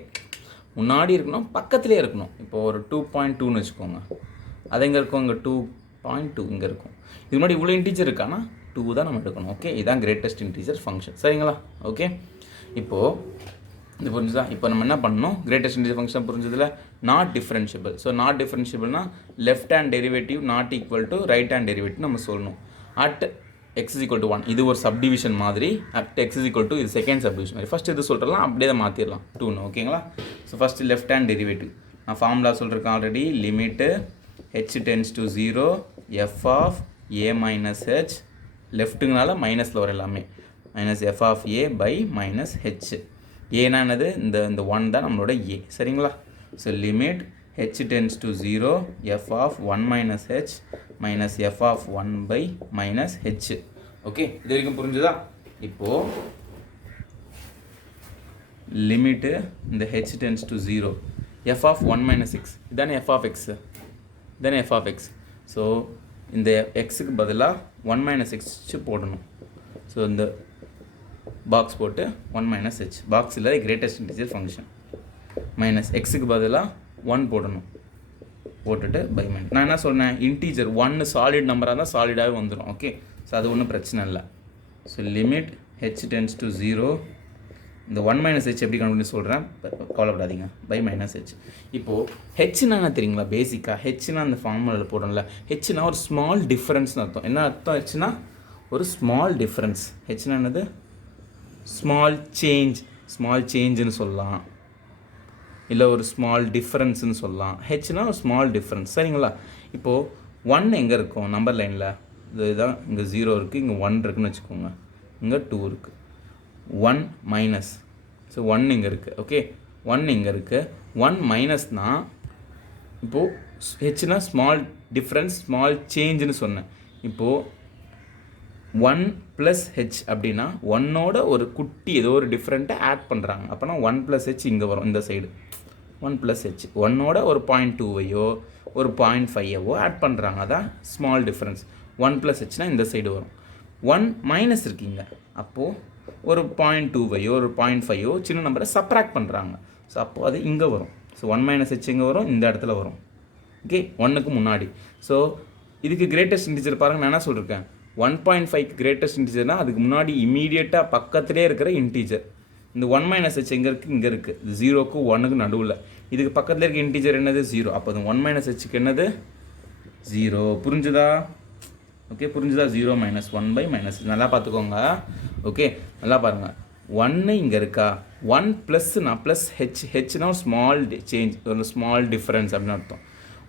முன்னாடி இருக்கணும், பக்கத்துலேயே இருக்கணும். இப்போ ஒரு 2.2ன்னு வச்சுக்கோங்க. அது எங்கே இருக்கும், இங்கே 2.2 இங்கே இருக்கும். இது முன்னாடி இவ்வளோ இன்டீஜர் இருக்கானா, 2 தான் நம்ம எடுக்கணும். ஓகே, இதுதான் கிரேட்டஸ்ட் இன்டீஜர் ஃபங்க்ஷன். சரிங்களா? ஓகே, இப்போது இது புரிஞ்சுதா. இப்போ நம்ம என்ன பண்ணணும், கிரேட்டஸ்ட் இன்டீஜர் ஃபங்க்ஷன் புரிஞ்சதில் நாட் டிஃபரன்ஷியபிள். ஸோ நாட் டிஃபரன்ஷியபிள்னா left hand derivative not equal to right hand derivative நம்ம சொல்லணும். At x is equal to 1, இது ஒரு சப்டிவிஷன் மாதிரி. At x is equal to, இது செகண்ட் சப்டிவிஷன் மாதிரி. ஃபஸ்ட்டு இது சொல்கிறலாம், அப்படியே தான் மாற்றிடலாம் 2ன்னு. ஓகேங்களா? So first left hand derivative நான் ஃபார்முலா சொல்லியிருக்கேன் already. Limit h tends to 0 f of a minus h, லெஃப்ட்டுங்கனால மைனஸில் வர எல்லாமே, minus f of a by minus h. ஏன்னா என்னது, இந்த 1 தான் நம்மளோட ஏ. சரிங்களா? So limit h tends to 0 f of 1 minus h minus f of 1 by minus h. Okay, இது வரைக்கும் புரிஞ்சுதா? இப்போது லிமிட்டு இந்த h tends to 0 f of 1 minus x, இதானே f of x, இதானே f of x. ஸோ இந்த எக்ஸுக்கு பதிலாக 1 minus x போடணும். ஸோ இந்த பாக்ஸ் போட்டு 1 minus h, பாக்ஸ் இல்லை கிரேட்டஸ்ட் இன்டிஜர் ஃபங்க்ஷன், மைனஸ் எக்ஸுக்கு பதிலாக 1 போடணும். போட்டுட்டு பை மைனஸ். நான் என்ன சொன்னேன், இன்டீஜர் 1 சாலிட் நம்பராக இருந்தால் சாலிடாகவே வந்துடும். ஓகே, ஸோ அது ஒன்றும் பிரச்சனை இல்லை. So limit h tends to 0, இந்த 1 minus h எப்படி கண்டுபிடிச்சு சொல்கிறேன், கவலைப்படாதீங்க, பை மைனஸ் ஹெச். இப்போது ஹெச்னா என்ன தெரியுங்களா, பேசிக்காக ஹெச்னா அந்த ஃபார்முலாவில் போடுறோம்ல, ஹெச்னா ஒரு ஸ்மால் டிஃப்ரென்ஸ்னு அர்த்தம். என்ன அர்த்தம் ஹெச்னா, ஒரு ஸ்மால் டிஃப்ரென்ஸ். ஹெச்னா என்னது, ஸ்மால் சேஞ்ச், ஸ்மால் சேஞ்சுன்னு சொல்லலாம். இல்லை ஒரு ஸ்மால் டிஃப்ரென்ஸ்னு சொல்லலாம். ஹெச்னா ஒரு ஸ்மால் டிஃப்ரென்ஸ். சரிங்களா? இப்போது 1 எங்கே இருக்கும் நம்பர் லைனில்? இதுதான் இங்கே 0 இருக்குது, இங்கே 1 இருக்குதுன்னு வச்சுக்கோங்க, இங்கே 2 இருக்குது. 1 மைனஸ், ஸோ 1 இங்கே இருக்குது. ஓகே, 1 இங்கே இருக்குது. 1 மைனஸ்னால் இப்போது ஹெச்னா ஸ்மால் டிஃப்ரென்ஸ் ஸ்மால் சேஞ்சுன்னு சொன்னேன். இப்போது 1 ப்ளஸ் ஹெச் அப்படின்னா 1ஓட ஒரு குட்டி ஏதோ ஒரு டிஃப்ரெண்ட்டை ஆட் பண்ணுறாங்க. அப்போனா 1 ப்ளஸ் ஹெச் இங்கே வரும், இந்த சைடு 1 ப்ளஸ் ஹெச் 1ஓட ஒரு 0.2வையோ ஒரு 0.5ஓ ஆட் பண்ணுறாங்க. அதான் ஸ்மால் டிஃப்ரென்ஸ். 1 ப்ளஸ் ஹெச்னால் இந்த சைடு வரும். 1 மைனஸ் இருக்கீங்க, அப்போது ஒரு 0.2வையோ ஒரு 0.5ஓ சின்ன நம்பரை சப்ராக்ட் பண்ணுறாங்க. ஸோ அப்போது அது இங்கே வரும். ஸோ 1 மைனஸ் ஹெச் இங்கே வரும், இந்த இடத்துல வரும். ஓகே, 1க்கு முன்னாடி. ஸோ இதுக்கு கிரேட்டஸ்ட் இன்டிஜர் பாருங்கள், நான் என்ன சொல்லியிருக்கேன், 1.5க்கு கிரேட்டஸ்ட் இன்டிஜர்னால் அதுக்கு முன்னாடி இமீடியட்டாக பக்கத்துலேயே இருக்கிற இன்டிஜர். இந்த 1 மைனஸ் ஹெச் எங்கே இருக்குது, இங்கே இருக்குது. 0க்கு 1க்கு நடுவில். இதுக்கு பக்கத்தில் இருக்க இன்டிஜர் என்னது, 0. அப்போ அது 1 மைனஸ் ஹெச்சுக்கு என்னது, 0. புரிஞ்சுதா? ஓகே, புரிஞ்சுதா? 0 மைனஸ் 1 பை மைனஸ். நல்லா பார்த்துக்கோங்க. ஓகே, நல்லா பாருங்கள். 1 இங்கே இருக்கா, 1 ப்ளஸ்னா ப்ளஸ் ஹெச், ஹெச்னா ஒரு ஸ்மால் சேஞ்ச், ஒரு ஸ்மால் டிஃப்ரென்ஸ் அப்படின்னு அர்த்தம்.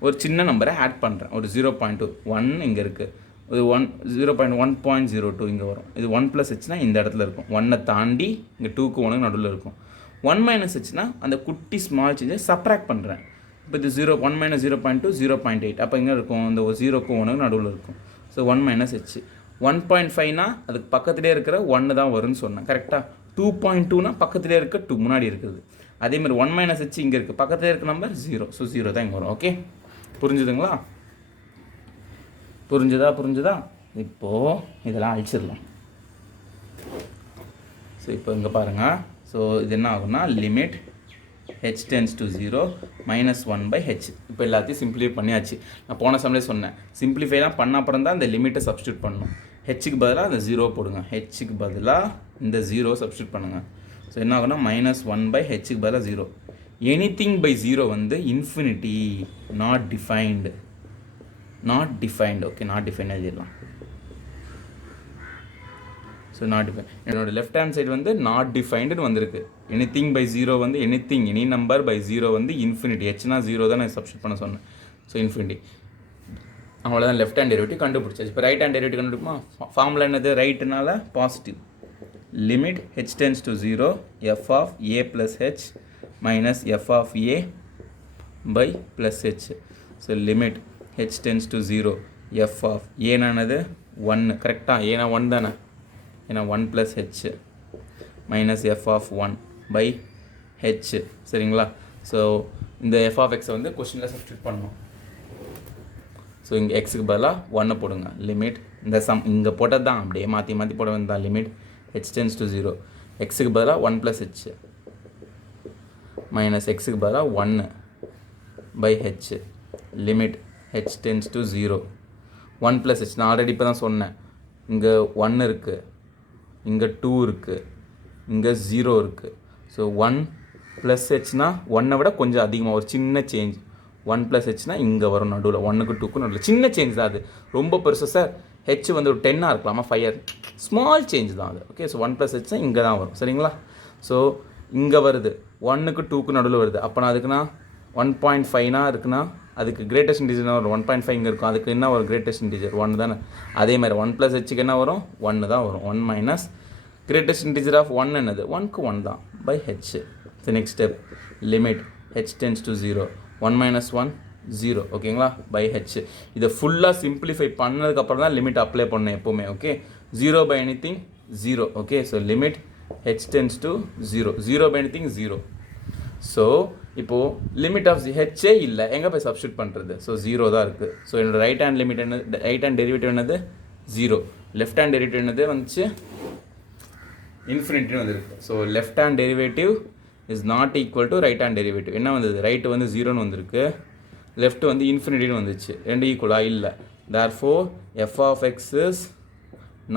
ஒரு சின்ன நம்பரை ஆட் பண்ணுறேன், ஒரு 0.2. 1 இங்கே இருக்குது, ஒரு 1.02 இங்கே வரும். இது 1 ப்ளஸ் ஹெச்னா இந்த இடத்துல இருக்கும், 1ஐ தாண்டி இங்கே 2க்கு 1க்கு நடுவில் இருக்கும். 1 மைனஸ் ஹெச்னா அந்த குட்டி ஸ்மால் சேஞ்சை சப்ராக்ட் பண்ணுறேன். இப்போ இது 1 மைனஸ் 0.2 0.8, அப்போ எங்கே இருக்கும், இந்த 0க்கு 1க்கு நடுவில் இருக்கும். So 1 minus H. 1.5னா அதுக்கு பக்கத்துலேயே இருக்கிற 1 தான் வரும்னு சொன்னேன், கரெக்டாக. 2.2னா பக்கத்துலேயே இருக்க 2 முன்னாடி இருக்குது. அதேமாதிரி 1 மைனஸ் ஹெச் இங்கே இருக்குது, பக்கத்துலேயே இருக்க நம்பர் 0. ஸோ 0 தான் இங்கே வரும். ஓகே, புரிஞ்சுதுங்களா? புரிஞ்சுதா? இப்போது இதெல்லாம் அழிச்சிடலாம். ஸோ இப்போ இங்கே பாருங்கள். ஸோ இது என்ன ஆகும்னா, limit h tends to 0 minus 1 by h. இப்போ எல்லாத்தையும் சிம்பிளிஃபை பண்ணியாச்சு. நான் போன சமயம் சொன்னேன், சிம்பிளிஃபைலாம் பண்ண அப்புறம் தான் இந்த லிமிட்டை சப்ஸ்டியூட் பண்ணணும். ஹெச்சுக்கு பதிலாக அந்த 0 போடுங்க, ஹெச்சுக்கு பதிலாக இந்த 0 சப்ஸ்டியூட் பண்ணுங்கள். ஸோ என்ன ஆகுனா மைனஸ் 1 பை ஹெச்சுக்கு பதிலாக 0. எனிதிங் பை 0 வந்து infinity, not defined. Okay, not define எழுதிடலாம். So not define. என்னோட லெஃப்ட் ஹேண்ட் சைடு வந்து நாட் டிஃபைன்டுன்னு வந்திருக்கு. எனிதிங் பை 0 வந்து எனி நம்பர் பை 0 வந்து இன்ஃபினிட்டி. ஹெச்னா 0 தான் நான் சப்ஸ்டியூட் பண்ண சொன்னேன். So infinity. அவ்வளோதான் லெஃப்ட் ஹேண்ட் டெரிவேட்டிவ் கண்டுபிடிச்சாச்சு. இப்போ ரைட் ஹேண்ட் டெரிவேட்டிவ் கண்டுபிடிக்குமா? ஃபார்முலா என்னது, ரைட்டுனால positive. Limit h tends to 0 f of a plus h minus f of a by plus h. So limit h tends to 0 f of ஏனானது 1, கரெக்டாக? ஏனா 1 தானே, ஏன்னா 1 plus h minus f of 1 by h. சரிங்களா? So இந்த f of எக்ஸை வந்து கொஸ்டினில் சப்ஸ்டியூட் பண்ணணும். ஸோ இங்கே எக்ஸுக்கு பதிலாக 1 போடுங்க. லிமிட் இந்த சம் இங்கே போட்டது தான், அப்படியே மாற்றி போட வேண்டாம். லிமிட் h tends to 0 எக்ஸுக்கு பதிலாக 1 ப்ளஸ் ஹெச் மைனஸ் எக்ஸுக்கு பதிலாக 1 by h. Limit h tends to 0 1 plus h. நான் ஆல்ரெடி இப்போ தான் சொன்னேன், இங்கே 1 இருக்குது, இங்கே 2 இருக்குது, இங்கே 0 இருக்குது. ஸோ 1 ப்ளஸ் ஹெச்னா 1ஐ விட கொஞ்சம் அதிகமாக ஒரு சின்ன சேஞ்ச். 1 ப்ளஸ் ஹெச்னா இங்கே வரும், நடுவில் 1க்கு 2க்கு நடுவில் சின்ன சேஞ்ச் தான் அது. ரொம்ப பெருசு சார், ஹெச் வந்து ஒரு 10 இருக்கலாமா, 5 ஸ்மால் சேஞ்ச் தான் அது. ஓகே, ஸோ 1 ப்ளஸ் ஹெச்னா இங்கே தான் வரும். சரிங்களா? ஸோ இங்கே வருது, 1க்கு 2க்கு நடுவில் வருது. அப்போ நான் அதுக்குன்னா 1.5னா இருக்குன்னா அதுக்கு கிரேட்டஸ்ட் இன்டிஜர் வரும். 1.5 இங்கே இருக்கும், அதுக்கு என்ன ஒரு கிரேட்டஸ்ட் இன்டிஜர் 1 தானே. அதே மாதிரி 1 ப்ளஸ் ஹெச்சுக்கு என்ன வரும், 1 தான் வரும். 1 மைனஸ் கிரேட்டஸ்ட் இன்டிஜர் ஆஃப் 1 என்னது, 1க்கு 1 தான் by h. So next step, limit h tends to 0 1 minus 1 0. ஓகேங்களா? By h. இதை ஃபுல்லாக சிம்பிளிஃபை பண்ணதுக்கப்புறம் தான் லிமிட் அப்ளை பண்ணணும் எப்போவுமே. Okay, 0 by anything 0. Okay, so limit h tends to 0 0 by anything 0. So இப்போது லிமிட் ஆஃப் ஹெச்சே இல்லை, எங்கே போய் சப்ஸ்டியூட் பண்ணுறது? ஸோ 0 தான் இருக்குது. ஸோ என்னோட ரைட் ஹேண்ட் லிமிட் என்னது, ரைட் ஹேண்ட் டெரிவேட்டிவ் என்னது 0, லெஃப்ட் ஹேண்ட் டெரிவேட்டிவ் என்னது வந்துச்சு இன்ஃபினிட்டின்னு வந்துருக்கு. So left hand derivative is not equal to right hand derivative. என்ன வந்தது, ரைட்டு வந்து 0ன்னு வந்திருக்கு, லெஃப்ட் வந்து இன்ஃபினிட்டின்னு வந்துச்சு. ரெண்டு ஈக்குவலாக இல்லை. Therefore f of x is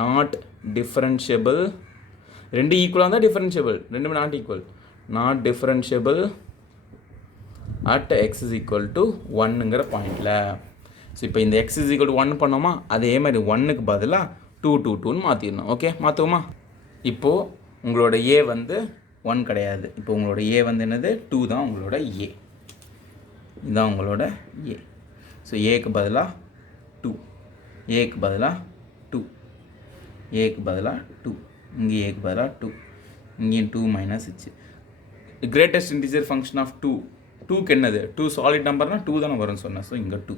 not differentiable. ரெண்டு ஈக்குவலாக இருந்தால் டிஃபரன்ஷியபிள், ரெண்டுமே not equal, not differentiable at x is equal to 1ங்கிற பாயிண்டில். ஸோ இப்போ இந்த எக்ஸ் இஸ் ஈக்குவல் டு 1 பண்ணோமா, அதே மாதிரி 1க்கு பதிலாக 2 2 2ன்னு மாற்றிடணும். ஓகே, மாற்றுவோமா? இப்போது உங்களோட ஏ வந்து 1 கிடையாது. இப்போ உங்களோட ஏ வந்து என்னது 2 தான் உங்களோட ஏ, இதுதான் உங்களோட ஏ. ஸோ ஏக்கு பதிலாக 2, ஏக்கு பதிலாக 2, ஏக்கு பதிலாக 2, இங்கே ஏக்கு பதிலாக 2, இங்கேயும் 2 minus h. Greatest integer function of 2, 2க்கு என்னது 2 சாலிட் நம்பர்னால் 2 தானே வரும்னு சொன்னேன். ஸோ இங்கே 2.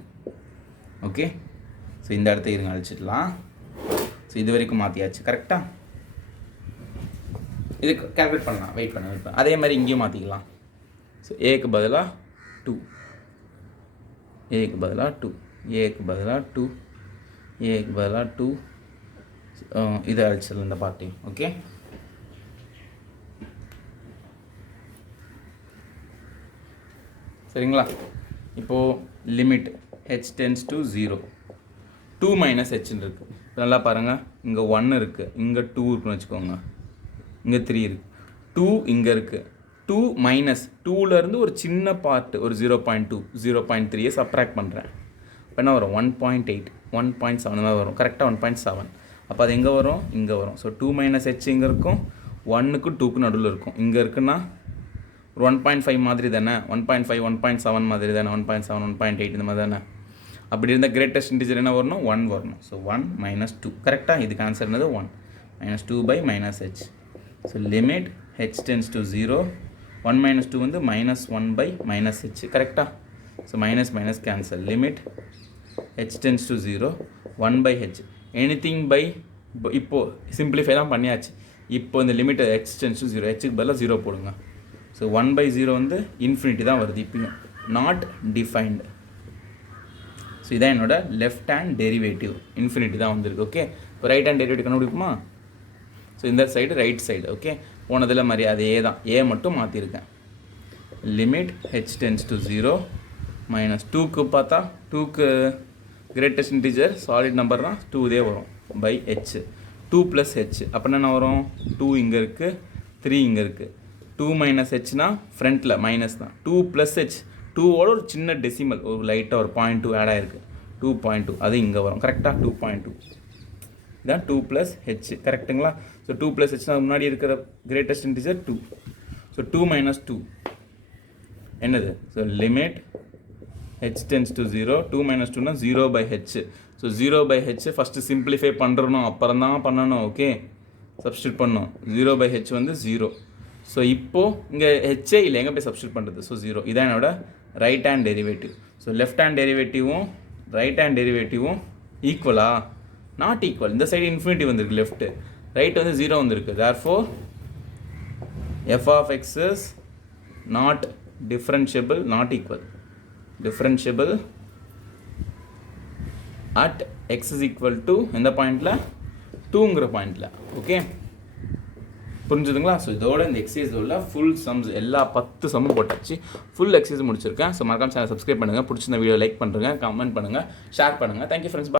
ஓகே, ஸோ இந்த இடத்த இருங்க அழிச்சிடலாம். ஸோ இது வரைக்கும் மாற்றியாச்சு கரெக்டாக. இது கால்குலேட் பண்ணலாம், வெயிட் பண்ண அதே மாதிரி இங்கேயும் மாற்றிக்கலாம். ஸோ ஏக்கு பதிலாக 2, ஏக்கு பதிலாக 2, ஏக்கு பதிலாக 2, ஏக்கு பதிலாக 2. இதை அழிச்சிடலாம் இந்த பார்ட்டி. ஓகே, சரிங்களா. இப்போது limit h tends to 0, 2 minus ஹெச்ன்னு இருக்குது. நல்லா பாருங்கள், இங்கே 1 இருக்குது, இங்கே 2 இருக்குன்னு வச்சுக்கோங்க, இங்கே 3 இருக்குது, 2 இங்கே இருக்குது. 2 மைனஸ் 2லேருந்து ஒரு சின்ன பார்ட்டு ஒரு 0.2 0.3 சப்ட்ராக்ட் பண்ணுறேன். இப்போ என்ன வரும் 1.8 1.7 மாதிரி வரும் கரெக்டாக 1.7. அப்போ அது எங்கே வரும், இங்கே வரும். ஸோ 2 மைனஸ் ஹெச் இங்கே இருக்கும், 1க்கு 2க்கு நடுவில் இருக்கும். இங்கே இருக்குன்னா ஒரு 1.5 மாதிரி தானே, 1.5 1.7 மாதிரி தானே, 1.7 1.8 இந்த மாதிரி தானே. அப்படி இருந்தால் கிரேட்டஸ்ட் இன்டிஜர் என்ன வரணும், 1 வரணும். ஸோ 1 மைனஸ் 2 கரெக்டாக. இதுக்கு ஆன்சர் என்னது 1 minus 2 by minus h. So limit h tends to 0, 1 minus 2 வந்து மைனஸ் 1 பை மைனஸ் ஹெச் கரெக்டாக. So minus minus cancel. Limit h tends to 0, 1 by h. Anything by இப்போது simplify தான் பண்ணியாச்சு. இப்போ இந்த லிமிட் h tends to 0, ஹெச்சுக்கு பதிலாக 0 போடுங்க. ஸோ 1 பை 0 வந்து இன்ஃபினிட்டி தான் வருது இப்பயும், நாட் டிஃபைன்டு. ஸோ இதான் என்னோட லெஃப்ட் ஹேண்ட் டெரிவேட்டிவ், இன்ஃபினிட்டி தான் வந்திருக்கு. ஓகே, இப்போ ரைட் ஹேண்ட் டெரிவேட்டிவ் கண்டுபிடிக்குமா. ஸோ இந்த சைடு ரைட் சைடு. ஓகே, போனதில் மாதிரி அதே தான், ஏ மட்டும் மாற்றிருக்கேன். Limit h tends to 0 minus 2க்கு பார்த்தா 2க்கு கிரேட்டஸ்ட் இன்டிஜர் சாலிட் நம்பர்னால் 2 இதே வரும் பை ஹெச். 2 ப்ளஸ் ஹெச் அப்படின்னா என்ன வரும், 2 இங்கே இருக்குது, 3 இங்கே இருக்குது. 2 மைனஸ் ஹெச்னா ஃப்ரண்ட்டில் மைனஸ் தான். 2 ப்ளஸ் ஹெச், 2ஓட ஒரு சின்ன டெசிமல் ஒரு லைட்டாக ஒரு 0.2 ஆட் ஆகிருக்கு, 2.2 அது இங்கே வரும் கரெக்டாக. 2.2 இதான் 2 ப்ளஸ் ஹெச் கரெக்டுங்களா. ஸோ 2 ப்ளஸ் ஹெச்னா முன்னாடி இருக்கிற கிரேட்டஸ்ட் இன்டிஜர் 2. ஸோ 2 மைனஸ் 2 என்னது, so limit h tends to 0, 2 minus 2னா 0 by h. So 0 by h first simplify பண்ணுறணும், அப்புறம் தான் பண்ணணும். ஓகே, சப்ஸ்டியூட் பண்ணணும். 0 பை ஹெச் வந்து 0. ஸோ இப்போது இங்கே ஹெச்சே இல்லை, எங்கே போய் சப்ஸ்டியூட் பண்ணுறது. ஸோ 0 இதான் என்னோட right hand derivative. So left hand டெரிவேட்டிவும் ரைட் ஹேண்ட் டெரிவேட்டிவும் ஈக்குவலா, நாட் ஈக்குவல். இந்த சைடு இன்ஃபினிட்டி வந்திருக்கு, லெஃப்ட்டு ரைட் வந்து 0 வந்திருக்கு. Therefore f of x is not differentiable, not equal. Differentiable at x is equal to எந்த பாயிண்டில், 2ங்கிற பாயிண்டில். ஓகே, புரிஞ்சுதுங்களா. ஸோ இதோட இந்த எக்ஸசைஸோட ஃபுல் சம்ஸ் எல்லா 10 சம்மும் போட்டாச்சு, ஃபுல் எக்ஸசைஸ் முடிச்சிருக்கேன். ஸோ மறக்காம சேனல் சப்ஸ்கிரைப் பண்ணுங்கள், பிடிச்சிருந்த வீடியோ லைக் பண்ணுங்கள், கமெண்ட் பண்ணுங்கள், ஷேர் பண்ணுங்கள். Thank you friends.